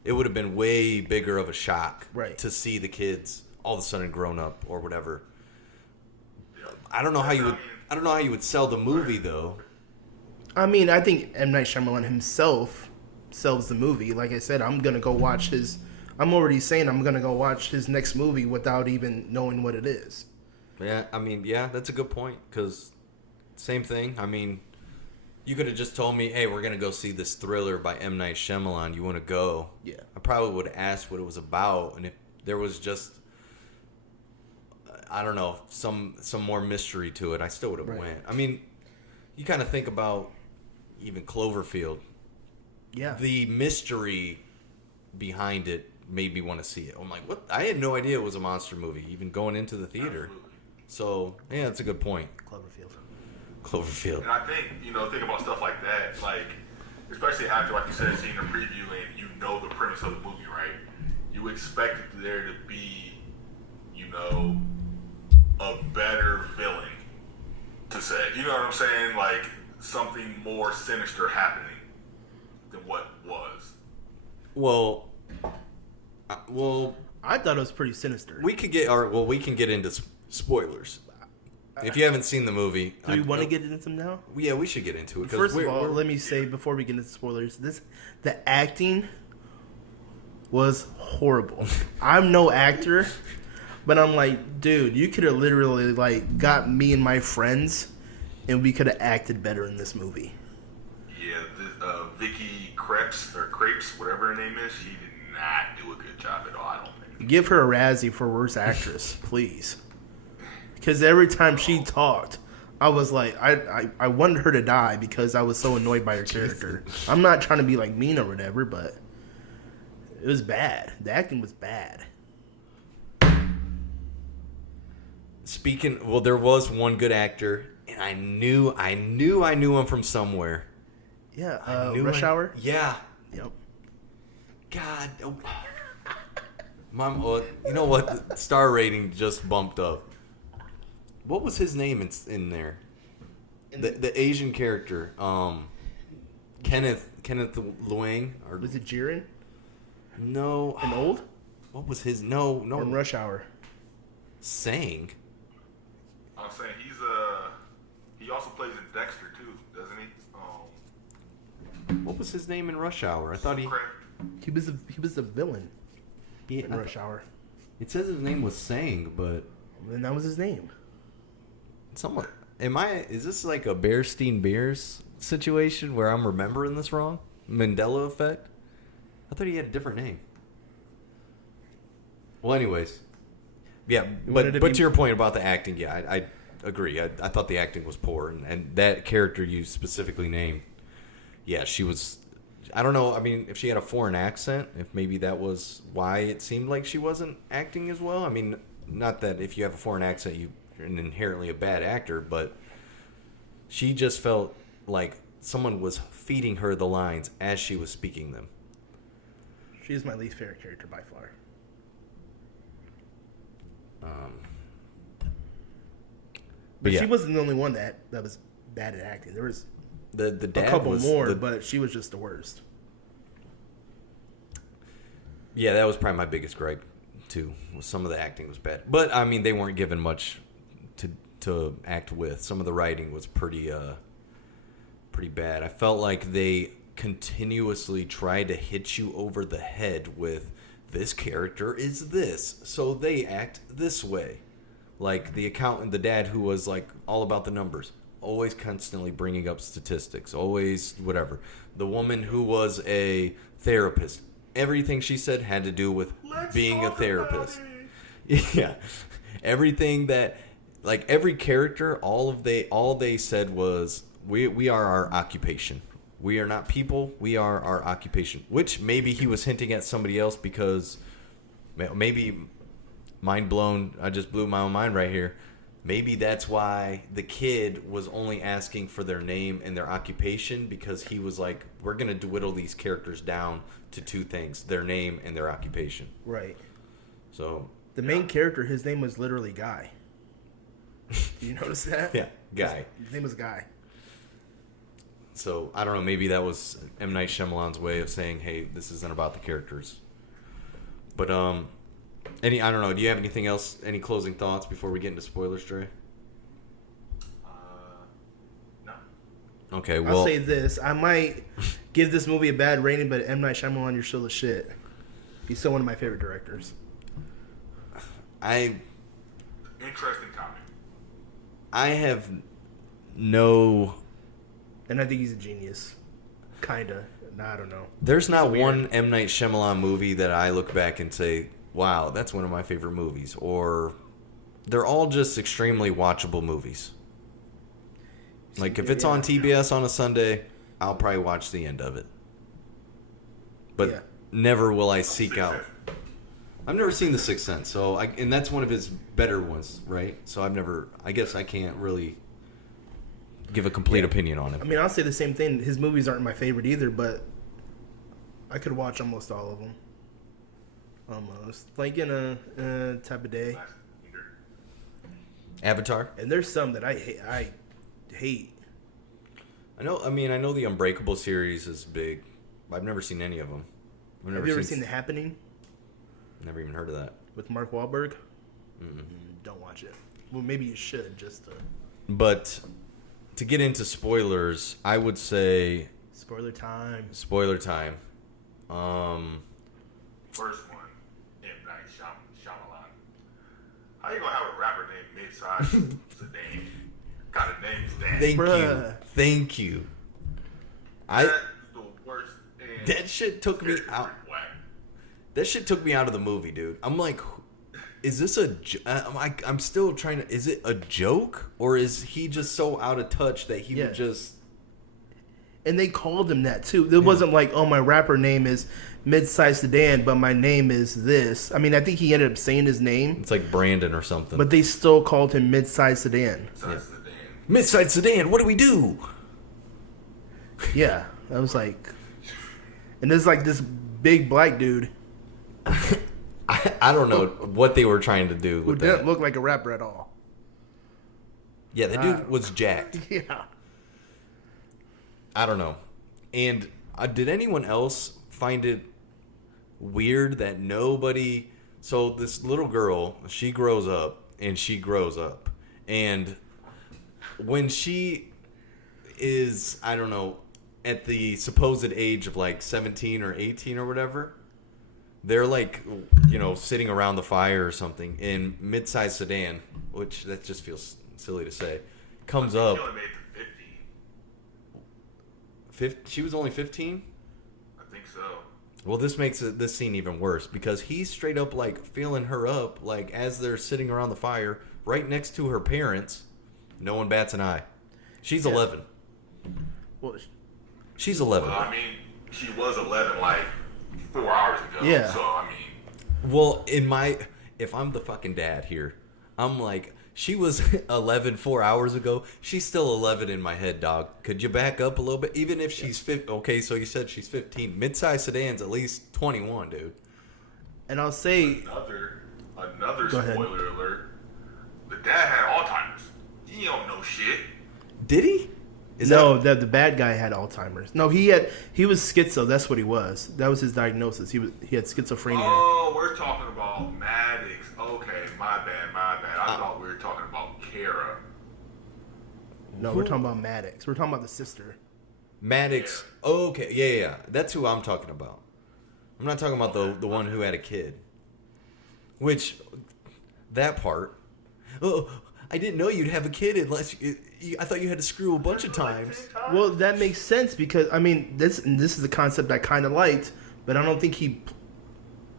it would have been way bigger of a shock to see the kids all of a sudden grown up or whatever. I don't know how you would sell the movie though. I mean, I think M. Night Shyamalan himself sells the movie. Like I said, I'm gonna go watch his. I'm already saying I'm gonna go watch his next movie without even knowing what it is. Yeah, I mean, that's a good point because. Same thing. I mean, you could have just told me, hey, we're going to go see this thriller by M. Night Shyamalan. You want to go? Yeah. I probably would have asked what it was about. And if there was just, I don't know, some more mystery to it, I still would have went. I mean, you kind of think about even Cloverfield. Yeah. The mystery behind it made me want to see it. I'm like, what? I had no idea it was a monster movie, even going into the theater. Absolutely. So, yeah, that's a good point. Cloverfield. And I think, think about stuff like that, like, especially after, like you said, seeing the preview and you know the premise of the movie, right? You expect there to be, a better villain, to say. You know what I'm saying? Like, something more sinister happening than what was. Well, I thought it was pretty sinister. We can get into spoilers. If you haven't seen the movie, do we want to get into them now? Yeah, we should get into it. First of all, let me say before we get into spoilers, the acting was horrible. I'm no actor, but I'm like, dude, you could have literally like got me and my friends, and we could have acted better in this movie. Yeah, Vicky Krieps, whatever her name is, she did not do a good job at all. I don't think. Give her a Razzie for worst actress, please. Because every time she talked, I was like, I wanted her to die because I was so annoyed by her character. I'm not trying to be like mean or whatever, but it was bad. The acting was bad. Well, there was one good actor, and I knew him from somewhere. Yeah, Rush Hour? Yeah. Yep. God. Oh. Mom, you know what? The star rating just bumped up. What was his name in there? The Asian character. Kenneth Luang? Or Was it Jiren? No. An old? What was his... No. From Rush Hour. Sang? I'm saying he also plays in Dexter too, doesn't he? What was his name in Rush Hour? I thought he was the villain in Rush Hour. It says his name was Sang, but And that was his name. somewhat. Is this like a Bearstein Bears situation where I'm remembering this wrong? Mandela effect? I thought he had a different name. Well, anyways. Yeah, but to your point about the acting, yeah, I agree. I thought the acting was poor, and that character you specifically named, yeah, she was... I don't know, I mean, if she had a foreign accent, if maybe that was why it seemed like she wasn't acting as well. I mean, not that if you have a foreign accent, you're inherently a bad actor, but she just felt like someone was feeding her the lines as she was speaking them. She's my least favorite character by far. But yeah. she wasn't the only one that was bad at acting. There was The dad a couple was more, but she was just the worst. Yeah, that was probably my biggest gripe too. Was some of the acting was bad, but I mean they weren't given much to act with. Some of the writing was pretty bad. I felt like they continuously tried to hit you over the head with this character is this, so they act this way. Like the accountant, the dad who was like all about the numbers, always constantly bringing up statistics, always whatever. The woman who was a therapist, everything she said had to do with being a therapist. Yeah, everything that, like every character, all they said was we are our occupation. We are not people. We are our occupation. Which maybe he was hinting at somebody else because maybe mind blown. I just blew my own mind right here. Maybe that's why the kid was only asking for their name and their occupation, because he was like, we're going to whittle these characters down to two things, their name and their occupation. Right. So the main character, his name was literally Guy. Did you notice that? Yeah, Guy. His name was Guy. So I don't know, maybe that was M. Night Shyamalan's way of saying, hey, this isn't about the characters. But I don't know, do you have anything else, any closing thoughts before we get into spoilers, Dre? No. Okay, well, I'll say this. I might give this movie a bad rating, but M. Night Shyamalan, you're still the shit. He's still one of my favorite directors. Interesting comment. I have no... And I think he's a genius. Kinda. I don't know. There's not one M. Night Shyamalan movie that I look back and say, wow, that's one of my favorite movies. Or they're all just extremely watchable movies. Like, if it's on TBS on a Sunday, I'll probably watch the end of it. But never will I seek out. I've never seen The Sixth Sense, and that's one of his better ones, right? So I guess I can't really give a complete opinion on him. I mean, I'll say the same thing. His movies aren't my favorite either, but I could watch almost all of them. Almost. Like in a type of day. Avatar? And there's some that I hate. I know the Unbreakable series is big. I've never seen any of them. Have you ever seen The Happening? Never even heard of that. With Mark Wahlberg? Don't watch it. Well, maybe you should, just to... But to get into spoilers, I would say... Spoiler time. First one, M. Night Shyamalan. How you gonna have a rapper named Mid-Size Sedan? Kind of name is that? Thank you. That's the worst. That shit took me out. That shit took me out of the movie, dude. I'm like, is this I'm still trying to... Is it a joke? Or is he just so out of touch that he would just... And they called him that, too. It wasn't like, oh, my rapper name is Mid-Size Sedan, but my name is this. I mean, I think he ended up saying his name. It's like Brandon or something. But they still called him Mid-Size Sedan. Mid-Size Sedan, what do we do? Yeah, I was like... And there's like this big black dude. I don't know what they were trying to do Who with didn't that. look like a rapper at all. Yeah, the dude was jacked. Yeah. I don't know. And did anyone else find it weird that nobody... So this little girl, she grows up, and she grows up. And when she is, I don't know, at the supposed age of like 17 or 18 or whatever, they're like, you know, sitting around the fire or something, in Mid-Size Sedan, which that just feels silly to say, comes up. She only made it to 15. She was only 15? I think so. Well, this makes this scene even worse because he's straight up like feeling her up, like as they're sitting around the fire right next to her parents. No one bats an eye. She's 11. Well, she's 11. Well, I mean, she was 11 like 4 hours ago. Yeah. So, I mean. Well, if I'm the fucking dad here, I'm like, she was 11 4 hours ago. She's still 11 in my head, dog. Could you back up a little bit? Even if she's 15. Okay, so you said she's 15. Mid-size sedan's at least 21, dude. And I'll say... Another Go ahead. spoiler alert. The dad had Alzheimer's. He don't know shit. Did he? The bad guy had Alzheimer's. No, he was schizo. That's what he was. That was his diagnosis. He had schizophrenia. Oh, we're talking about Maddox. Okay, my bad. I thought we were talking about Kara. No, we're talking about Maddox. We're talking about the sister. Maddox. Yeah. Okay, yeah. That's who I'm talking about. I'm not talking about the one who had a kid. Which, that part. Oh, I didn't know you'd have a kid unless I thought you had to screw a bunch of times. Well, that makes sense because I mean this is the concept I kind of liked, but I don't think he.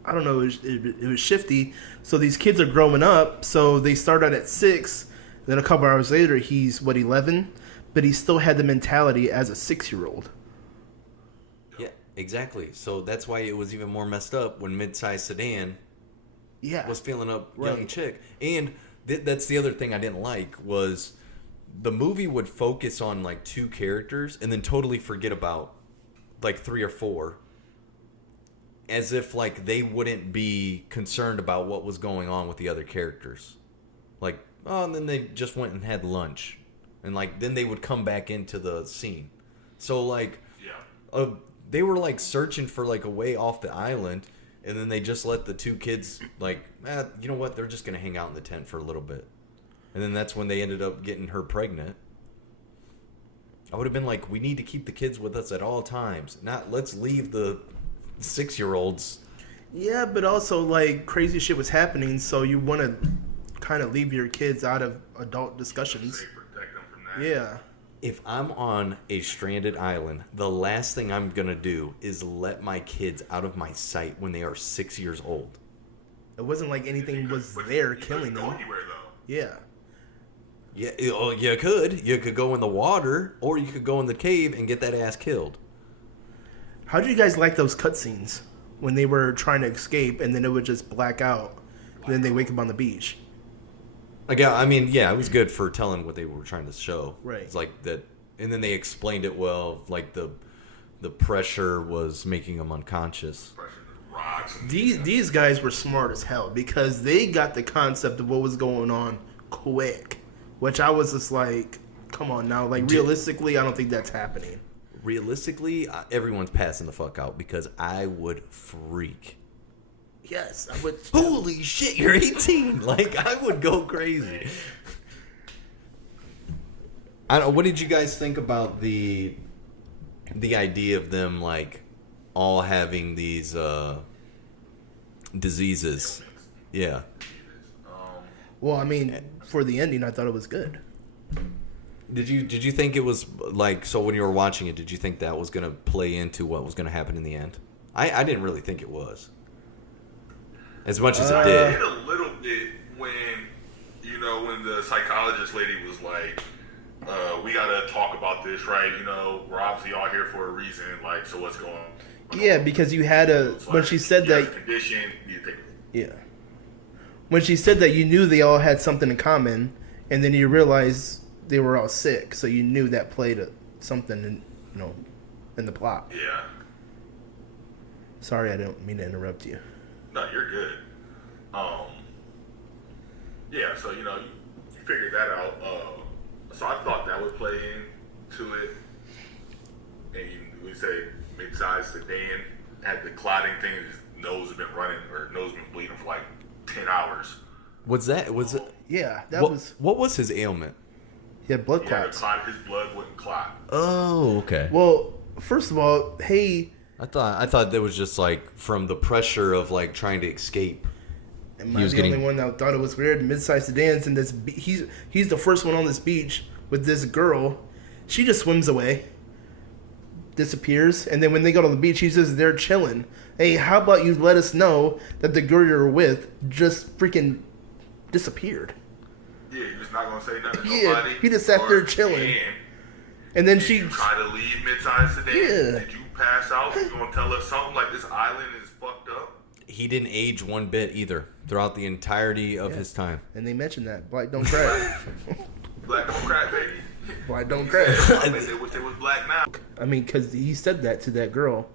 I don't know. It was shifty. So these kids are growing up. So they start out at 6. Then a couple hours later, he's 11, but he still had the mentality as a 6-year-old. Yeah, exactly. So that's why it was even more messed up when Mid-Size Sedan was feeling up young chick. And that's the other thing I didn't like was the movie would focus on like 2 characters and then totally forget about like 3 or 4. As if like they wouldn't be concerned about what was going on with the other characters. Like, oh, and then they just went and had lunch. And like then they would come back into the scene. So like they were like searching for like a way off the island, and then they just let the 2 kids like, you know what, they're just gonna hang out in the tent for a little bit. And then that's when they ended up getting her pregnant. I would have been like, we need to keep the kids with us at all times. Not let's leave the 6-year-olds. Yeah, but also like crazy shit was happening, so you want to kind of leave your kids out of adult discussions. Protect them from that. Yeah. If I'm on a stranded island, the last thing I'm gonna do is let my kids out of my sight when they are 6 years old. It wasn't like anything was there killing them. Anywhere though. Yeah. Yeah, you could. You could go in the water, or you could go in the cave and get that ass killed. How did you guys like those cutscenes when they were trying to escape and then it would just black out and then they wake up on the beach? Again, I mean, yeah, it was good for telling what they were trying to show. Right. It's like that, and then they explained it well. Like the pressure was making them unconscious. These guys were smart as hell because they got the concept of what was going on quick, which I was just like, come on now. Like realistically, I don't think that's happening. Realistically, everyone's passing the fuck out because I would freak. Yes, I would. Holy shit, you're 18! Like, I would go crazy. I don't. What did you guys think about the idea of them like all having these diseases? Yeah. Well, I mean, for the ending, I thought it was good. Did you think it was like, so when you were watching it, did you think that was going to play into what was going to happen in the end? I didn't really think it was. As much as it It did. did a little bit when, when the psychologist lady was like, we gotta talk about this, right? We're obviously all here for a reason. Like, so what's going on? Yeah, because you had when she said you have that. a condition, you take Yeah. When she said that, you knew they all had something in common, and then you realized they were all sick, so you knew that played something in the plot. Yeah. Sorry, I don't mean to interrupt you. No, you're good. Yeah, so you figured that out. So I thought that would play into it. And we say mid-sized sedan had the clotting thing. His nose had been running, or nose been bleeding for like 10 hours. Was it? Yeah, that What, was. what was his ailment? He had blood Yeah, clots. his blood wouldn't clot. Oh, okay. Well, first of all, hey, I thought that was just like from the pressure of like trying to escape. am I the only one that thought it was weird? Mid-sized sedans and this. He's the first one on this beach with this girl. She just swims away, disappears, and then when they go to the beach, he's just there chilling. Hey, how about you let us know that the girl you're with just freaking disappeared? Yeah, you're just not gonna say nothing to Yeah, nobody. he just sat there or chilling. can. And then Did she. you try to leave mid-sized sedan? Yeah. Did you pass out? You gonna tell us something like this island is fucked up? He didn't age one bit either throughout the entirety of Yeah. his time. And they mentioned that black don't crack. Black don't crack, baby. Black don't crack. I bet they wish they was black now. I mean, because he said that to that girl.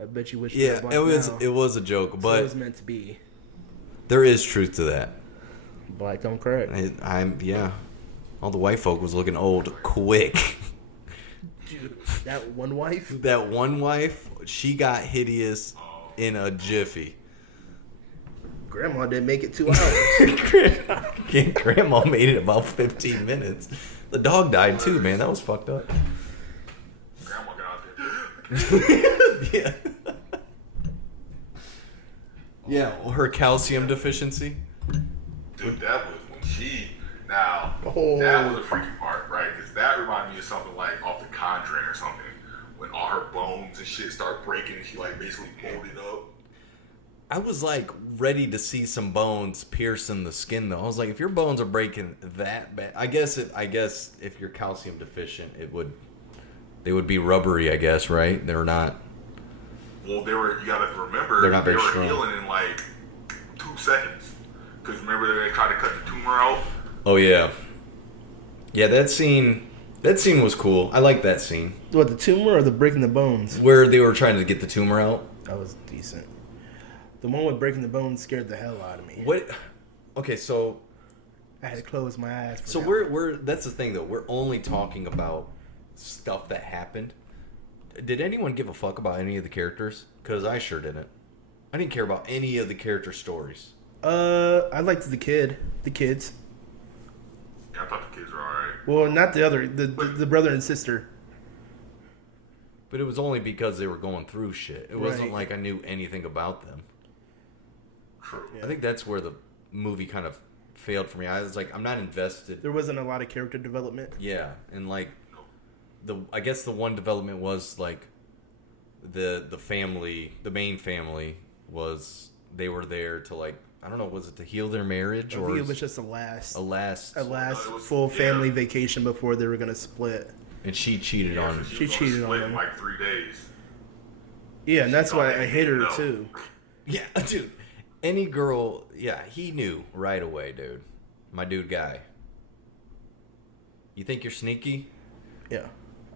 I bet you wish you Yeah, were black now. it was a joke, So it but was meant to be. there is truth to that. Black don't crack. Yeah. All the white folk was looking old quick. Dude, that one wife. That one wife, she got hideous in a jiffy. Grandma didn't make it 2 hours. Grandma made it about 15 minutes. The dog died too, man. That was fucked up. Grandma got out there. Yeah. Yeah, her calcium deficiency. Dude, that was when she. Now, Oh. that was a freaky part, right? Because that reminded me of something like off The Conjuring or something. When all her bones and shit start breaking and she like basically molded up. I was like ready to see some bones piercing the skin though. I was like, if your bones are breaking that bad, I guess if you're calcium deficient, they would be rubbery, I guess, right? They're not. Well, you gotta remember, They're not they very were strong. healing in like 2 seconds. Because remember they tried to cut the tumor out? Oh yeah. Yeah, that scene was cool. I like that scene What, the tumor or the breaking the bones? where they were trying to get the tumor out. That was decent. The one with breaking the bones scared the hell out of me. What? Okay, so I had to close my eyes. For So that. we're that's the thing though. We're only talking about stuff that happened. Did anyone give a fuck about any of the characters? Because I sure didn't. I didn't care about any of the character stories. I liked the kids. Yeah, I thought the kids were alright. Well, not the brother and sister. But it was only because they were going through shit. It wasn't Right. like I knew anything about them. True. I think that's where the movie kind of failed for me. I was like, I'm not invested. There wasn't a lot of character development. Yeah, and like I guess the one development was like the family, the main family was they were there to like, I don't know, was it to heal their marriage I or think it was just a last a last it was- full yeah. family vacation before they were gonna split. and she cheated on him. She was gonna cheated on split him. in like 3 days. Yeah, and that's why I hate her No. too. Yeah, dude. Any girl, yeah, he knew right away, dude. My dude guy. You think you're sneaky? Yeah,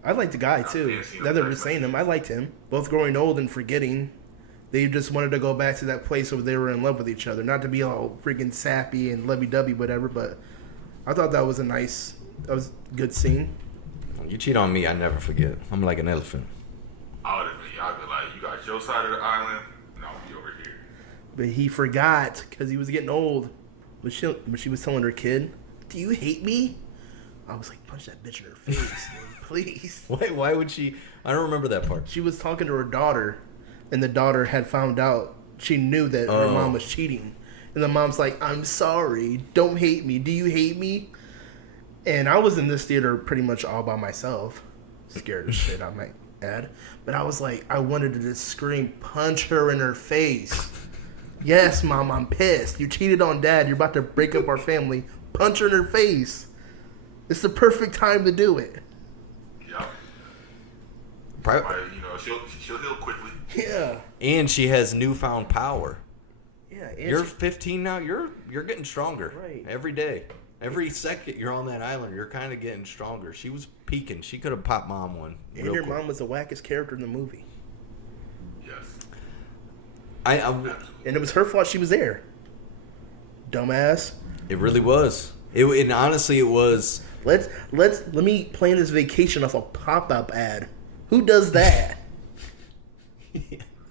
I liked the guy too. yeah, see, Now that we're that's saying him, I liked him. Both growing old and forgetting. They just wanted to go back to that place where they were in love with each other. Not to be all freaking sappy and lovey-dovey, whatever. But I thought that was a good scene. You cheat on me, I never forget. I'm like an elephant. I would have been, I'd be like, you got your side of the island, and I'll be over here. But he forgot because he was getting old. When she was telling her kid, "Do you hate me?" I was like, punch that bitch in her face, man, please. Why would she? I don't remember that part. She was talking to her daughter, and the daughter had found out. She knew that her mom was cheating. And the mom's like, "I'm sorry. Don't hate me. Do you hate me?" And I was in this theater pretty much all by myself. Scared as shit, I might add. But I was like, I wanted to just scream, punch her in her face. Yes, Mom, I'm pissed. You cheated on Dad. You're about to break up our family. Punch her in her face. It's the perfect time to do it. Yeah. Pri- You know, she'll heal quickly. Yeah. And she has newfound power. Yeah. You're 15 now. You're getting stronger. Right. Every day. Every second you're on that island, you're kind of getting stronger. She was peaking. She could have popped Mom one. And real your quick. mom was the wackest character in the movie. Yes. And it was her fault she was there. Dumbass. It really was. And honestly, it was. Let me plan this vacation off a pop-up ad. Who does that?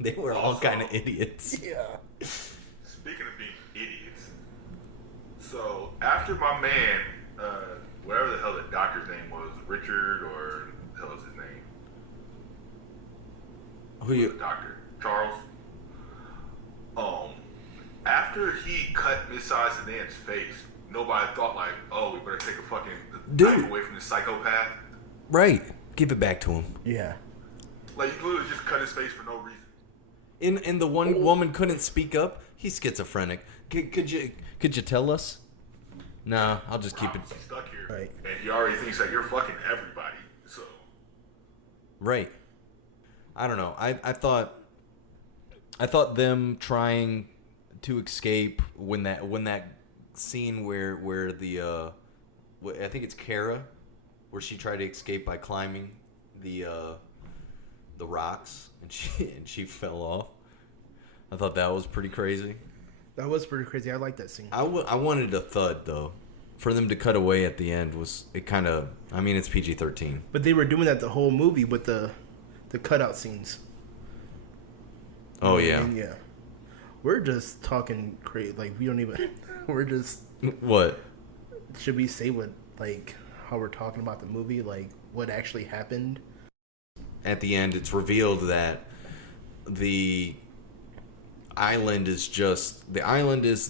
They were all kind of idiots. Yeah. Speaking of being idiots, so after my man, whatever the hell the doctor's name was, Richard or the hell is his name? Who you? The doctor, Charles. After he cut Miss Sedan's face, nobody thought like, oh, we better take a fucking knife away from this psychopath. Right. Give it back to him. Yeah. Like you literally just cut his face for no reason. And the one woman couldn't speak up. He's schizophrenic. Could you tell us? Nah, I'll just keep it. He's stuck here, Right. and he already thinks that you're fucking everybody. So Right. I don't know. I thought them trying to escape when that scene where the I think it's Kara, where she tried to escape by climbing the rocks and she fell off. I thought that was pretty crazy. That was pretty crazy. I like that scene. I wanted a thud though. For them to cut away at the end it kind of. I mean, it's PG-13. But they were doing that the whole movie with the cutout scenes. Oh yeah. And yeah. We're just talking crazy. Like we don't even. We're just. What? Should we say what how we're talking about the movie? Like what actually happened? At the end, it's revealed that the island is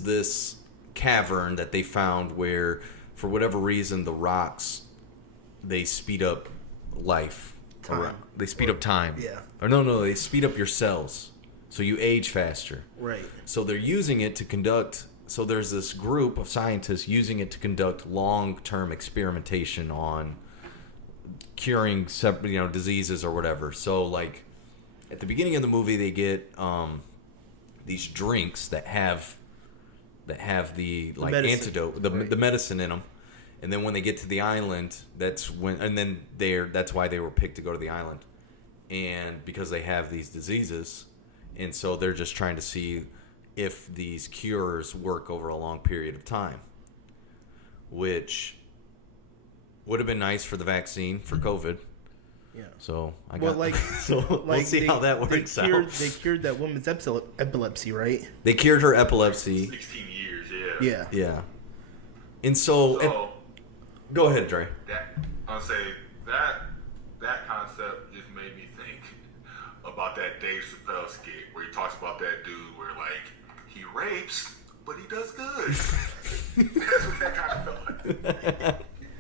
this cavern that they found where, for whatever reason, the rocks they speed up life. Time. They speed up time. Yeah. Or no, they speed up your cells, so you age faster. Right. So they're using it to conduct. So there's this group of scientists using it to conduct long-term experimentation on curing diseases or whatever. So like at the beginning of the movie, they get these drinks that have the like medicine. antidote, the medicine in them. And then when they get to the island, that's why they were picked to go to the island, and because they have these diseases, and so they're just trying to see if these cures work over a long period of time, which would have been nice for the vaccine for COVID. Yeah. So we'll see how that works out. They cured that woman's epilepsy, right? They cured her epilepsy. 16 years, yeah. Yeah. Yeah. And so go ahead, Dre. I'll say that concept just made me think about that Dave Chappelle skit where he talks about that dude where like he rapes but he does good. That's what that kind of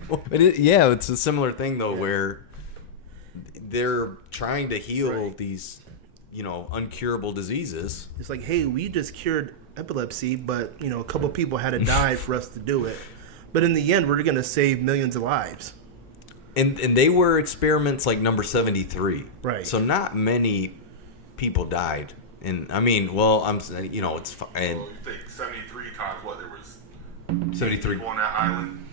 felt like. It's a similar thing though, where they're trying to heal these, uncurable diseases. It's like, hey, we just cured epilepsy, but a couple people had to die for us to do it. But in the end, we're going to save millions of lives. And they were experiments like number 73. Right. So not many people died. And I mean, well, it's fine. You think 73 times what? There was 73 people on that island?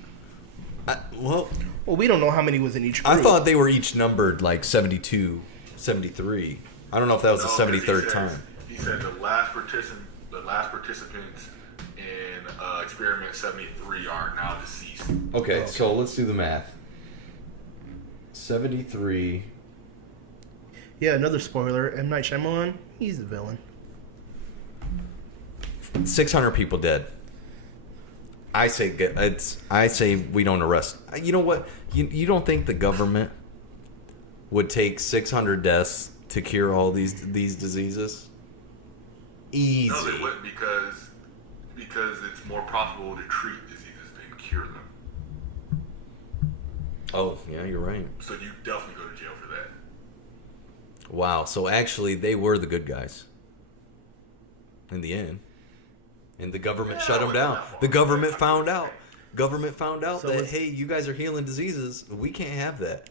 Well, we don't know how many was in each group. I thought they were each numbered like 72, 73. I don't know if that was the 73rd time. He said the last participants in experiment 73 are now deceased. Okay, so let's do the math. 73. Yeah, another spoiler. M. Night Shyamalan, he's the villain. 600 people dead. I say we don't arrest. You know what? You don't think the government would take 600 deaths to cure all these diseases? Easy. No, they wouldn't because it's more profitable to treat diseases than cure them. Oh, yeah, you're right. So you definitely go to jail for that. Wow. So actually, they were the good guys in the end. And the government shut him down. The government found out. Government found out that, hey, you guys are healing diseases. We can't have that.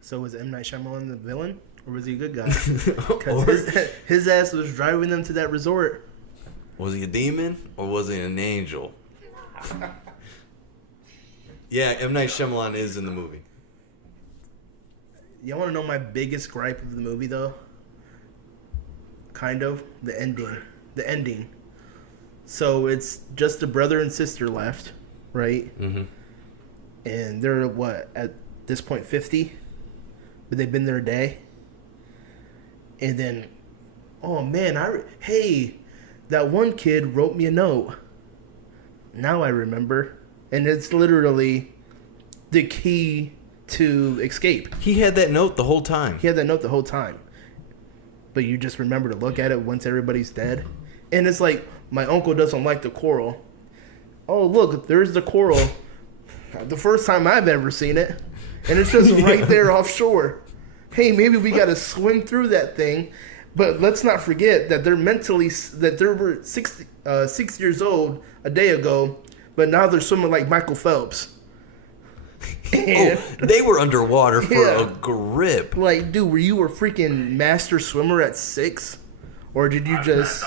So was M. Night Shyamalan the villain? Or was he a good guy? Because his ass was driving them to that resort. Was he a demon or was he an angel? Yeah, M. Night Shyamalan is in the movie. Y'all want to know my biggest gripe of the movie, though? Kind of. The ending. The ending. So it's just a brother and sister left, right? Mm-hmm. And they're, what, at this point 50? But they've been there a day. And then, oh man, hey, that one kid wrote me a note. Now I remember. And it's literally the key to escape. He had that note the whole time. But you just remember to look at it once everybody's dead. And it's like, my uncle doesn't like the coral. Oh, look, there's the coral. The first time I've ever seen it. And it's just right there offshore. Hey, maybe we got to swim through that thing. But let's not forget that they were 6 years old a day ago, but now they're swimming like Michael Phelps. They were underwater for a grip. Like, dude, were you a freaking master swimmer at 6? Or did you just...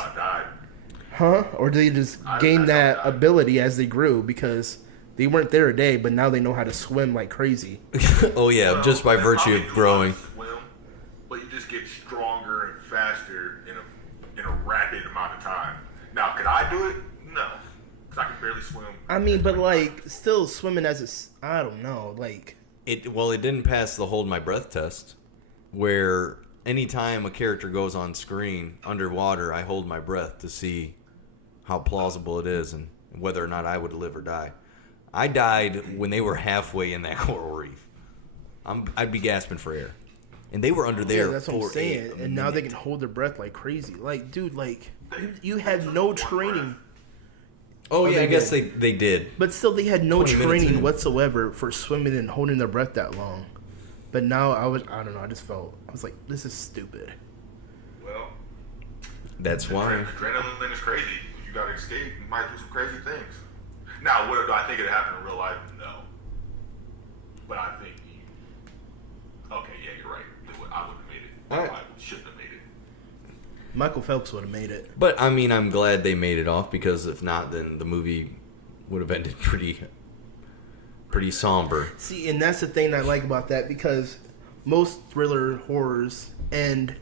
Or did they just gain that ability as they grew? Because they weren't there a day, but now they know how to swim like crazy. Oh, yeah, just by virtue of growing. But you just get stronger and faster in a rapid amount of time. Now, could I do it? No. Because I can barely swim. I mean, but, like, still swimming as a... I don't know, like... It didn't pass the hold my breath test, where anytime a character goes on screen underwater, I hold my breath to see how plausible it is and whether or not I would live or die. I died when they were halfway in that coral reef. I'd be gasping for air. And they were under there that's what I'm saying. And now they can hold their breath like crazy. Like, dude, like, you had no training. Oh, yeah, I guess they did. But still, they had no training whatsoever for swimming and holding their breath that long. But now, I don't know, I was like, this is stupid. Well, that's why. Adrenaline is crazy. If you got to escape, you might do some crazy things. Now, what do I think it happened in real life? No. But I think okay, yeah, you're right. I would have made it. I shouldn't have made it. Michael Phelps would have made it. But, I mean, I'm glad they made it off, because if not, then the movie would have ended pretty somber. See, and that's the thing I like about that, because most thriller horrors end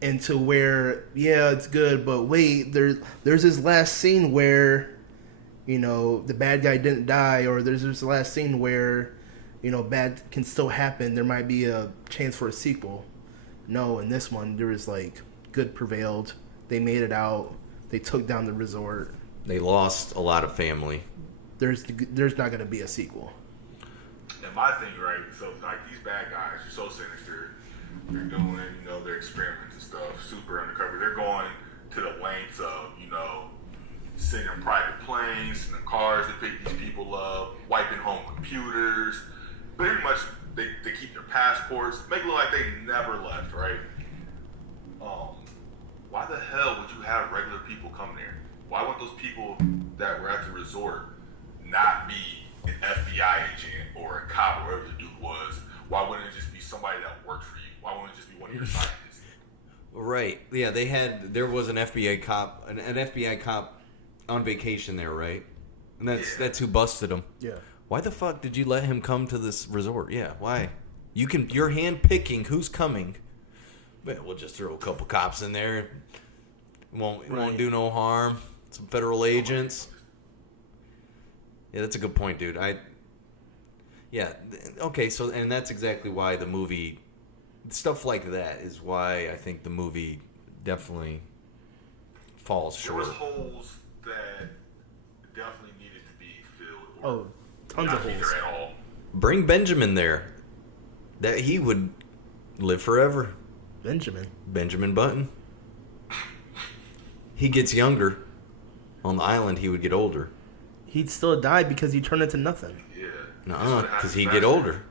into where, yeah, it's good, but wait, there's this last scene where, you know, the bad guy didn't die, or there's this last scene where, you know, bad can still happen. There might be a chance for a sequel. No, in this one, there was like, good prevailed. They made it out. They took down the resort. They lost a lot of family. There's not going to be a sequel. And my thing, right, so like these bad guys are so sinister. They're doing, you know, their experiments and stuff, super undercover. They're going to the lengths of, you know, sending private planes, sending cars to pick these people up, wiping home computers. Pretty much, they keep their passports, make it look like they never left, right? Why the hell would you have regular people come there? Why would those people that were at the resort not be an FBI agent or a cop or whatever the dude was? Why wouldn't it just be somebody that worked for you? Why wouldn't it just be one of your scientists? Right. Yeah, there was an FBI cop, an FBI cop on vacation there, right? And that's who busted him. Yeah. Why the fuck did you let him come to this resort? Yeah, why? You're hand picking who's coming. But we'll just throw a couple cops in there. Won't do no harm. Some federal agents. Yeah, that's a good point, dude. Okay, so and that's exactly why the movie, stuff like that is why I think the movie definitely falls short. There was holes that definitely needed to be filled. Oh, tons of holes. At all. Bring Benjamin there. That he would live forever. Benjamin Button. He gets younger. On the island, he would get older. He'd still die because he turned into nothing. Yeah. Nuh-uh, because he'd get older.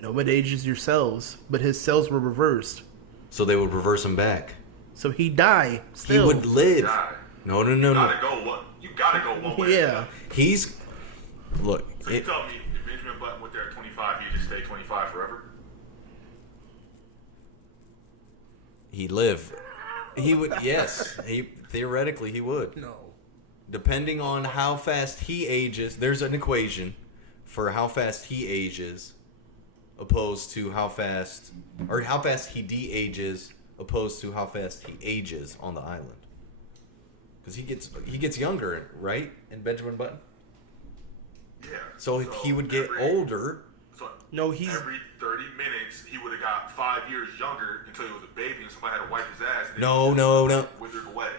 Nobody ages your cells, but his cells were reversed. So they would reverse him back. So he'd die He still. would live. Die. No. You gotta go what? You gotta go one way. Yeah. He's look. So you tell me if Benjamin Button went there at 25, he'd just stay 25 forever? He'd live. He would. Yes. He theoretically he would. No. Depending on how fast he ages, there's an equation for how fast he ages, opposed to how fast he de-ages, opposed to how fast he ages on the island. Because he gets younger, right? In Benjamin Button. Yeah. So he would get older. So No, he's- every 30 minutes he would have got 5 years younger until he was a baby and somebody had to wipe his ass. And then No, he no. withered away.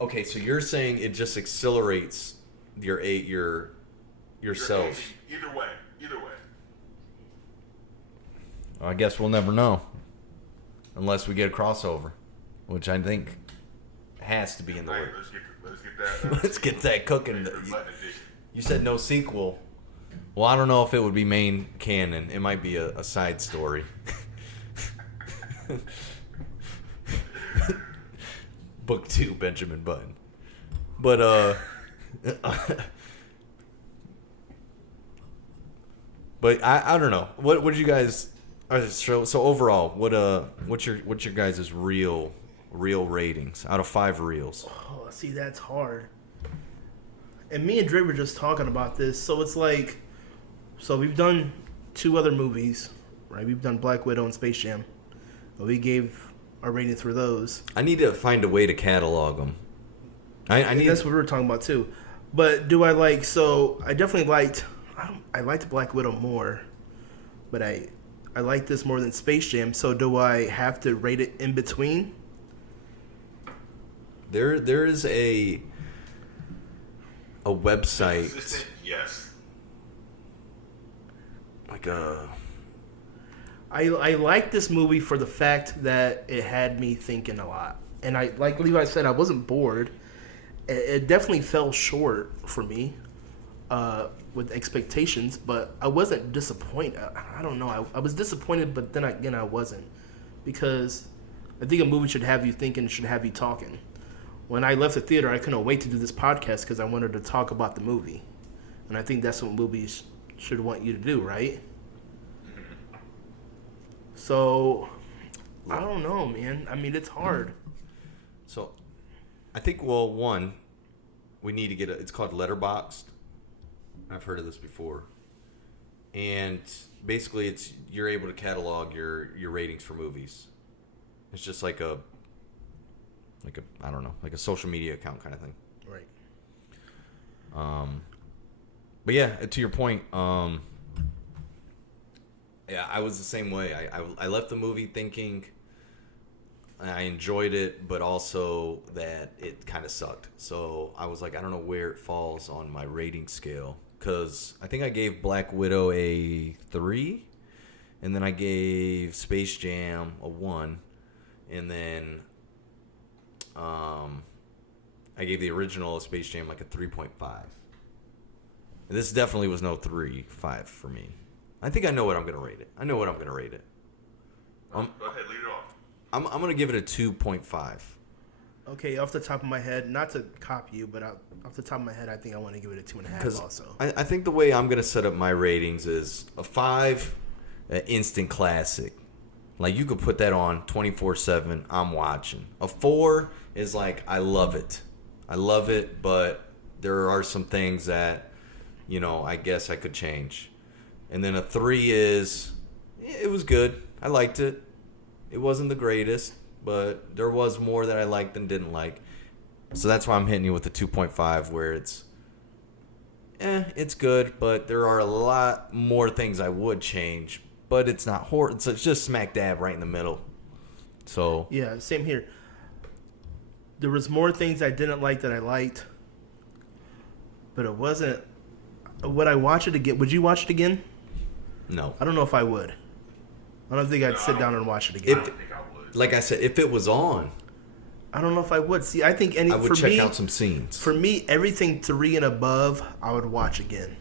Okay, so you're saying it just accelerates your You're cells. aging either way. Either way. I guess we'll never know, unless we get a crossover, which I think has to be in the Right, works. let's get that. Let's get that cooking. Benjamin Button edition. You said no sequel. Well, I don't know if it would be main canon. It might be a side story. Book 2, Benjamin Button. But but I don't know. What did you guys? So overall, what's your guys' real ratings out of 5 reels? Oh, see, that's hard. And me and Dre were just talking about this. So it's like, so we've done 2 other movies, right? We've done Black Widow and Space Jam. We gave our ratings for those. I need to find a way to catalog them. I need. That's what we were talking about too. But do I like? So I definitely liked. I liked Black Widow more, but I like this more than Space Jam. So do I have to rate it in between? There is a website Consistent, yes. like a. I like this movie for the fact that it had me thinking a lot, and I like Levi said, I wasn't bored. It definitely fell short for me with expectations, but I wasn't disappointed. I don't know. I was disappointed, but then again, I wasn't, because I think a movie should have you thinking, should have you talking. When I left the theater, I couldn't wait to do this podcast because I wanted to talk about the movie, and I think that's what movies should want you to do, right? So, I don't know, man. I mean, it's hard. So, I think one, we need to get it's called Letterboxd. I've heard of this before, and basically, you're able to catalog your ratings for movies. It's just like a I don't know, like a social media account kind of thing. Right. But yeah, to your point, yeah, I was the same way. I left the movie thinking I enjoyed it, but also that it kind of sucked. So I was like, I don't know where it falls on my rating scale, because I think I gave Black Widow a 3, and then I gave Space Jam a 1, and then I gave the original Space Jam like a 3.5. And this definitely was no 3.5 for me. I think I know what I'm going to rate it. Go ahead, lead it off. I'm going to give it a 2.5. Okay, off the top of my head, not to copy you, but off the top of my head, I think I want to give it a 2.5 also. I think the way I'm going to set up my ratings is a 5, an instant classic. Like, you could put that on 24/7, I'm watching. A 4 is like, I love it. I love it, but there are some things that, I guess I could change. And then a 3 is, it was good. I liked it. It wasn't the greatest, but there was more that I liked than didn't like. So that's why I'm hitting you with the 2.5, where it's good, but there are a lot more things I would change. But it's not horrible. So it's just smack dab right in the middle. So Yeah, same here. There was more things I didn't like that I liked, but it wasn't. Would I watch it again? Would you watch it again? no. I don't know if I would. I don't think I'd sit down and watch it again. I think I would. Like I said, if it was on, I don't know if I would. See, I think I would check out some scenes. For me, everything 3 and above, I would watch again.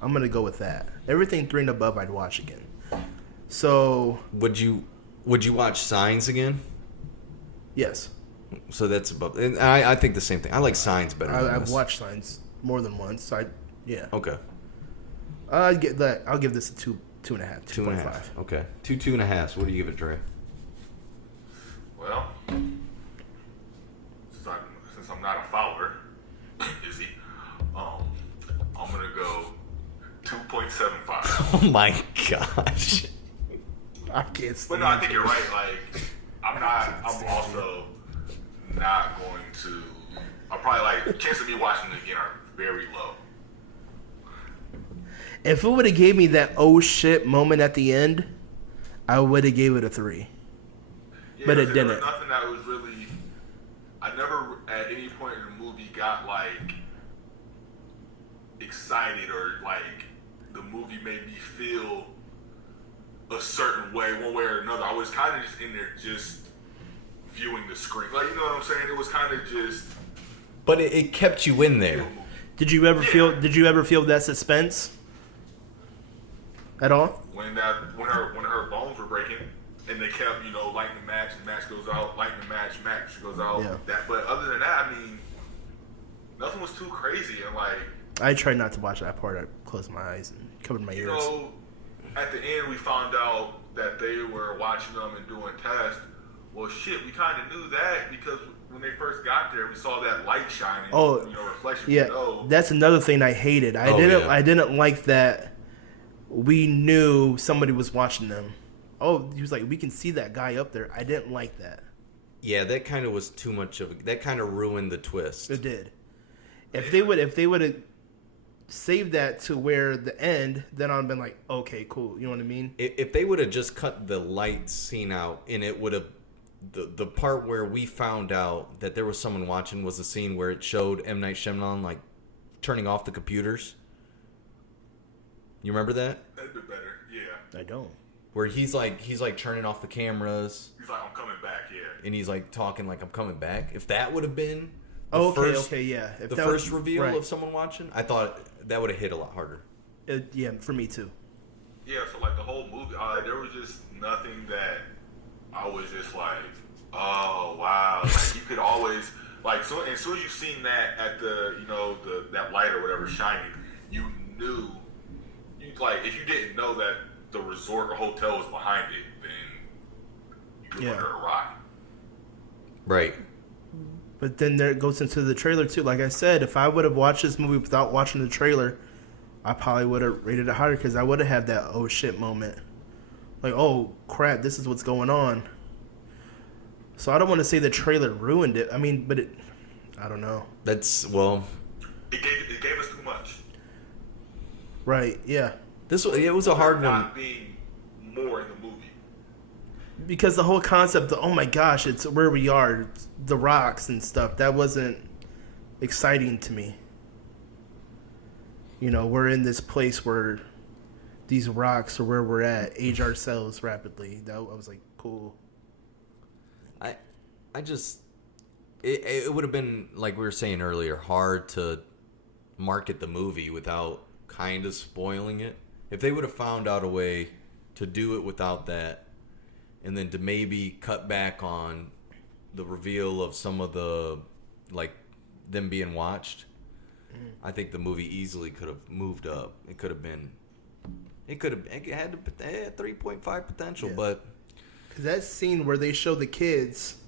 I'm gonna go with that. Everything 3 and above, I'd watch again. So Would you watch Signs again? yes, So that's above. And I think the same thing. I like Signs better. Than I've this. watched Signs more than once. Yeah. Okay. I'll give this a 2.5. 2.5. Okay. 2.5. What do you give it, Dre? Well, since I'm not a fouler, Izzy, I'm gonna go 2.75. Oh my gosh. I can't stand But no, I think you're right. Like, I'm also not going to. I'll probably like chance of me watching it again are very low. If it would have gave me that oh shit moment at the end, I would have gave it a 3. Yeah, But it there didn't. was nothing that was really. I never at any point in the movie got like excited or like the movie made me feel a certain way, one way or another. I was kind of just in there, just viewing the screen. Like, you know what I'm saying? It was kind of just. But it kept you in there. Did you ever feel that suspense at all? When her bones were breaking, and they kept, lighting the match goes out, lighting the match goes out. Yeah. But other than that, I mean, nothing was too crazy. And like, I tried not to watch that part. I closed my eyes and covered my ears. At the end we found out that they were watching them and doing tests. Well, shit, we kind of knew that because when they first got there, we saw that light shining. Reflection. Yeah, that's another thing I hated. I didn't like that. We knew somebody was watching them. Oh, he was like, we can see that guy up there. I didn't like that. Yeah, that kind of was too much of. That kind of ruined the twist. It did. If they would have saved that to where the end, then I'd have been like, okay, cool. You know what I mean? If they would have just cut the light scene out, and it would have. The part where we found out that there was someone watching was the scene where it showed M. Night Shyamalan like turning off the computers. You remember that? That'd be better, yeah. I don't. Where he's like turning off the cameras. He's like, I'm coming back, yeah. And he's like talking like I'm coming back. If that would have been yeah. If the that first was, reveal right. of someone watching, I thought that would have hit a lot harder. Yeah, for me too. Yeah, so like the whole movie, there was just nothing that I was just like, oh wow, like you could always like so as soon as you seen that at the that light or whatever shining, you knew if you didn't know that the resort or hotel was behind it, then you could under a rock. Right. But then there it goes into the trailer too. Like I said, if I would have watched this movie without watching the trailer, I probably would have rated it higher because I would have had that oh shit moment. Like, oh crap, this is what's going on. So I don't want to say the trailer ruined it. I mean, but I don't know. It gave us too much. Right, yeah. It was a hard one. Not being more in the movie. Because the whole concept of, oh my gosh, it's where we are, it's the rocks and stuff, that wasn't exciting to me. We're in this place where these rocks are where we're at, age ourselves rapidly. I was like, cool. I just it would have been, like we were saying earlier, hard to market the movie without kind of spoiling it. If they would have found out a way to do it without that, and then to maybe cut back on the reveal of some of the, like, them being watched, I think the movie easily could have moved up. It had 3.5 potential, Yeah. but Because that scene where they show the kids,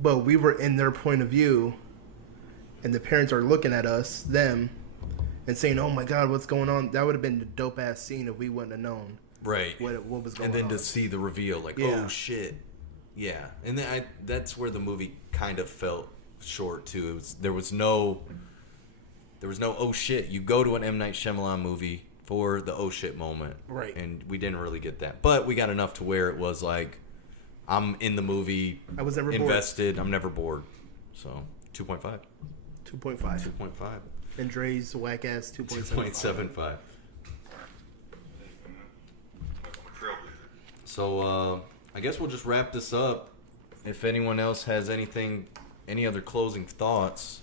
but we were in their point of view, and the parents are looking at us, them, and saying, oh my God, what's going on? That would have been the dope-ass scene if we wouldn't have known. right, What was going on. and then to see the reveal, like, Yeah. oh shit, yeah, and then that's where the movie kind of felt short too. There was no oh shit. You go to an M. Night Shyamalan movie for the oh shit moment, Right. And we didn't really get that, but we got enough to where it was like, I'm in the movie. I was never invested. I'm never bored. So 2.5. 2.5. 2.5. And Dre's whack-ass 2.75. 2.75. So I guess we'll just wrap this up. If anyone else has any other closing thoughts.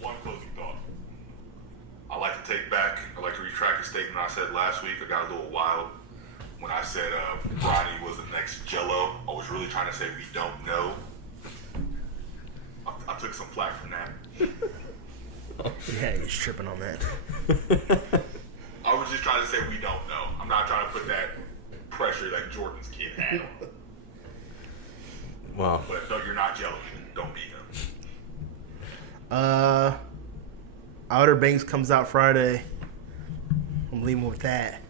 One closing thought. I'd like to retract a statement I said last week. I got a little wild when I said Bronny was the next Jello. I was really trying to say we don't know. took some flack from that. Yeah, he's tripping on that. I was just trying to say we don't know. I'm not trying to put that pressure that Jordan's kid had on him. Well, But no, you're not jealous. Don't be him. Outer Banks comes out Friday. I'm leaving with that.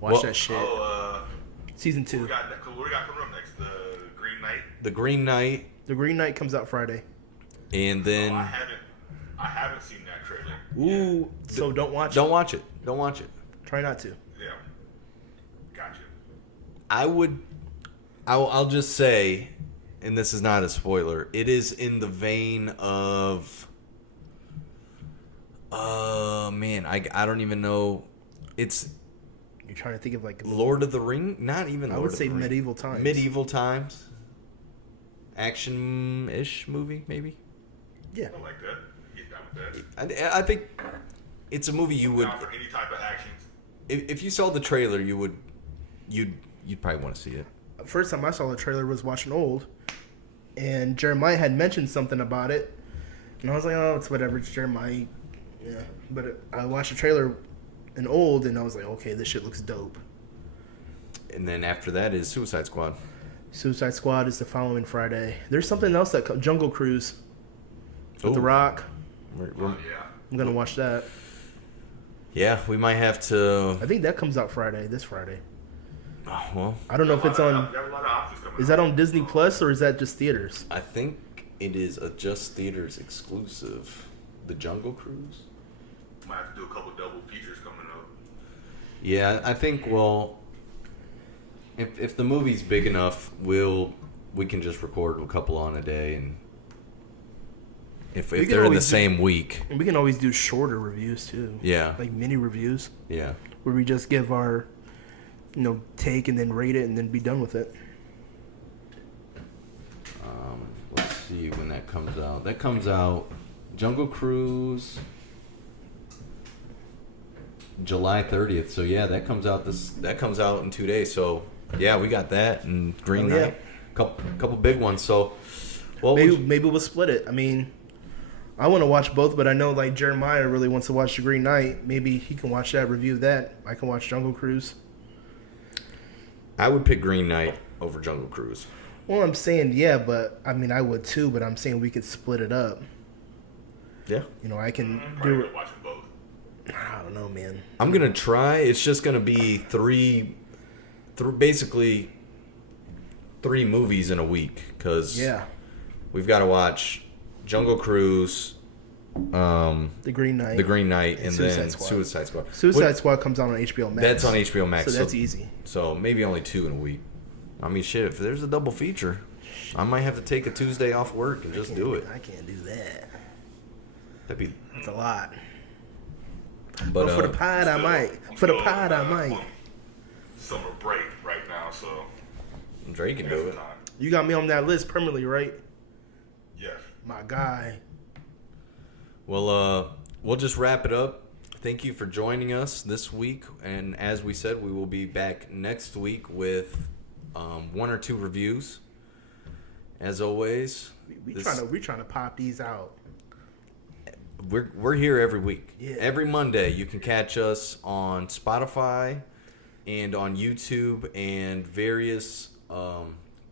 Watch that shit. Season 2. What we got coming up next? The Green Knight. The Green Knight, The Green Knight comes out Friday. and then I haven't seen that trailer. Ooh, so don't watch don't it. watch it. Don't watch it. Try not to. Yeah. Gotcha. I'll just say, and this is not a spoiler, it is in the vein of man, I don't even know. It's You're trying to think of like Lord of the Ring, not even I Lord would of say the Ring. medieval times. Medieval times. Action-ish movie, maybe. Yeah. I like that. Get down with that. I think it's a movie you would, Down for any type of actions. if you saw the trailer, you'd probably want to see it. First time I saw the trailer was watching Old, and Jeremiah had mentioned something about it, and I was like, oh, it's whatever, it's Jeremiah. Yeah. But I watched the trailer in Old, and I was like, okay, this shit looks dope. And then after that is Suicide Squad. Suicide Squad is the following Friday. There's something else that Jungle Cruise with The Ooh. Rock. We're- Yeah. I'm gonna watch that. yeah, we might have to. I think that comes out this Friday. Oh, well, I don't know if it's on. There are a lot of options coming Is up. that on Disney Plus or is that just theaters? I think it is a Just Theaters exclusive. The Jungle Cruise. Might have to do a couple double features coming up. Yeah, I think. Well, if the movie's big enough, we can just record a couple on a day, and if can they're in the always same week, And we can always do shorter reviews too. yeah, Like mini reviews yeah. where we just give our, take and then rate it and then be done with it. Let's see when that comes out. That comes out Jungle Cruise July 30th. So yeah, that comes out in 2 days. So yeah, we got that and Green Oh, yeah. Knight. Couple big ones. So well, Maybe we'll split it. I mean, I want to watch both, but I know like Jeremiah really wants to watch The Green Knight. Maybe he can watch that, review that. I can watch Jungle Cruise. I would pick Green Knight over Jungle Cruise. Well, I'm saying yeah, but I mean I would too. But I'm saying we could split it up. Yeah. I can Probably do gonna it. watch them both. I don't know, man. I'm gonna try. It's just gonna be basically three movies in a week because Yeah, we've got to watch Jungle Cruise, The Green Knight. The Green Knight, and Suicide then Squad. Suicide Squad. Suicide Squad comes out on HBO Max. That's on HBO Max, so that's easy. So maybe only 2 in a week. I mean, shit. If there's a double feature, I might have to take a Tuesday off work and just do it. I can't do that. That'd be. It's a lot. But For the pod, I might. For the pod, I might. Summer break right now, so Drake can do it. time. You got me on that list permanently, right? Yes. My guy. Well, we'll just wrap it up. Thank you for joining us this week, and as we said, we will be back next week with 1 or 2 reviews. As always, We trying to pop these out. we're here every week. Yeah. Every Monday, you can catch us on Spotify and on YouTube and various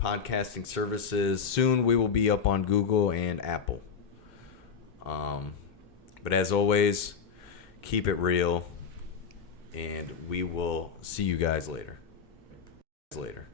podcasting services. Soon, we will be up on Google and Apple. But as always, keep it real, and we will see you guys later. Later.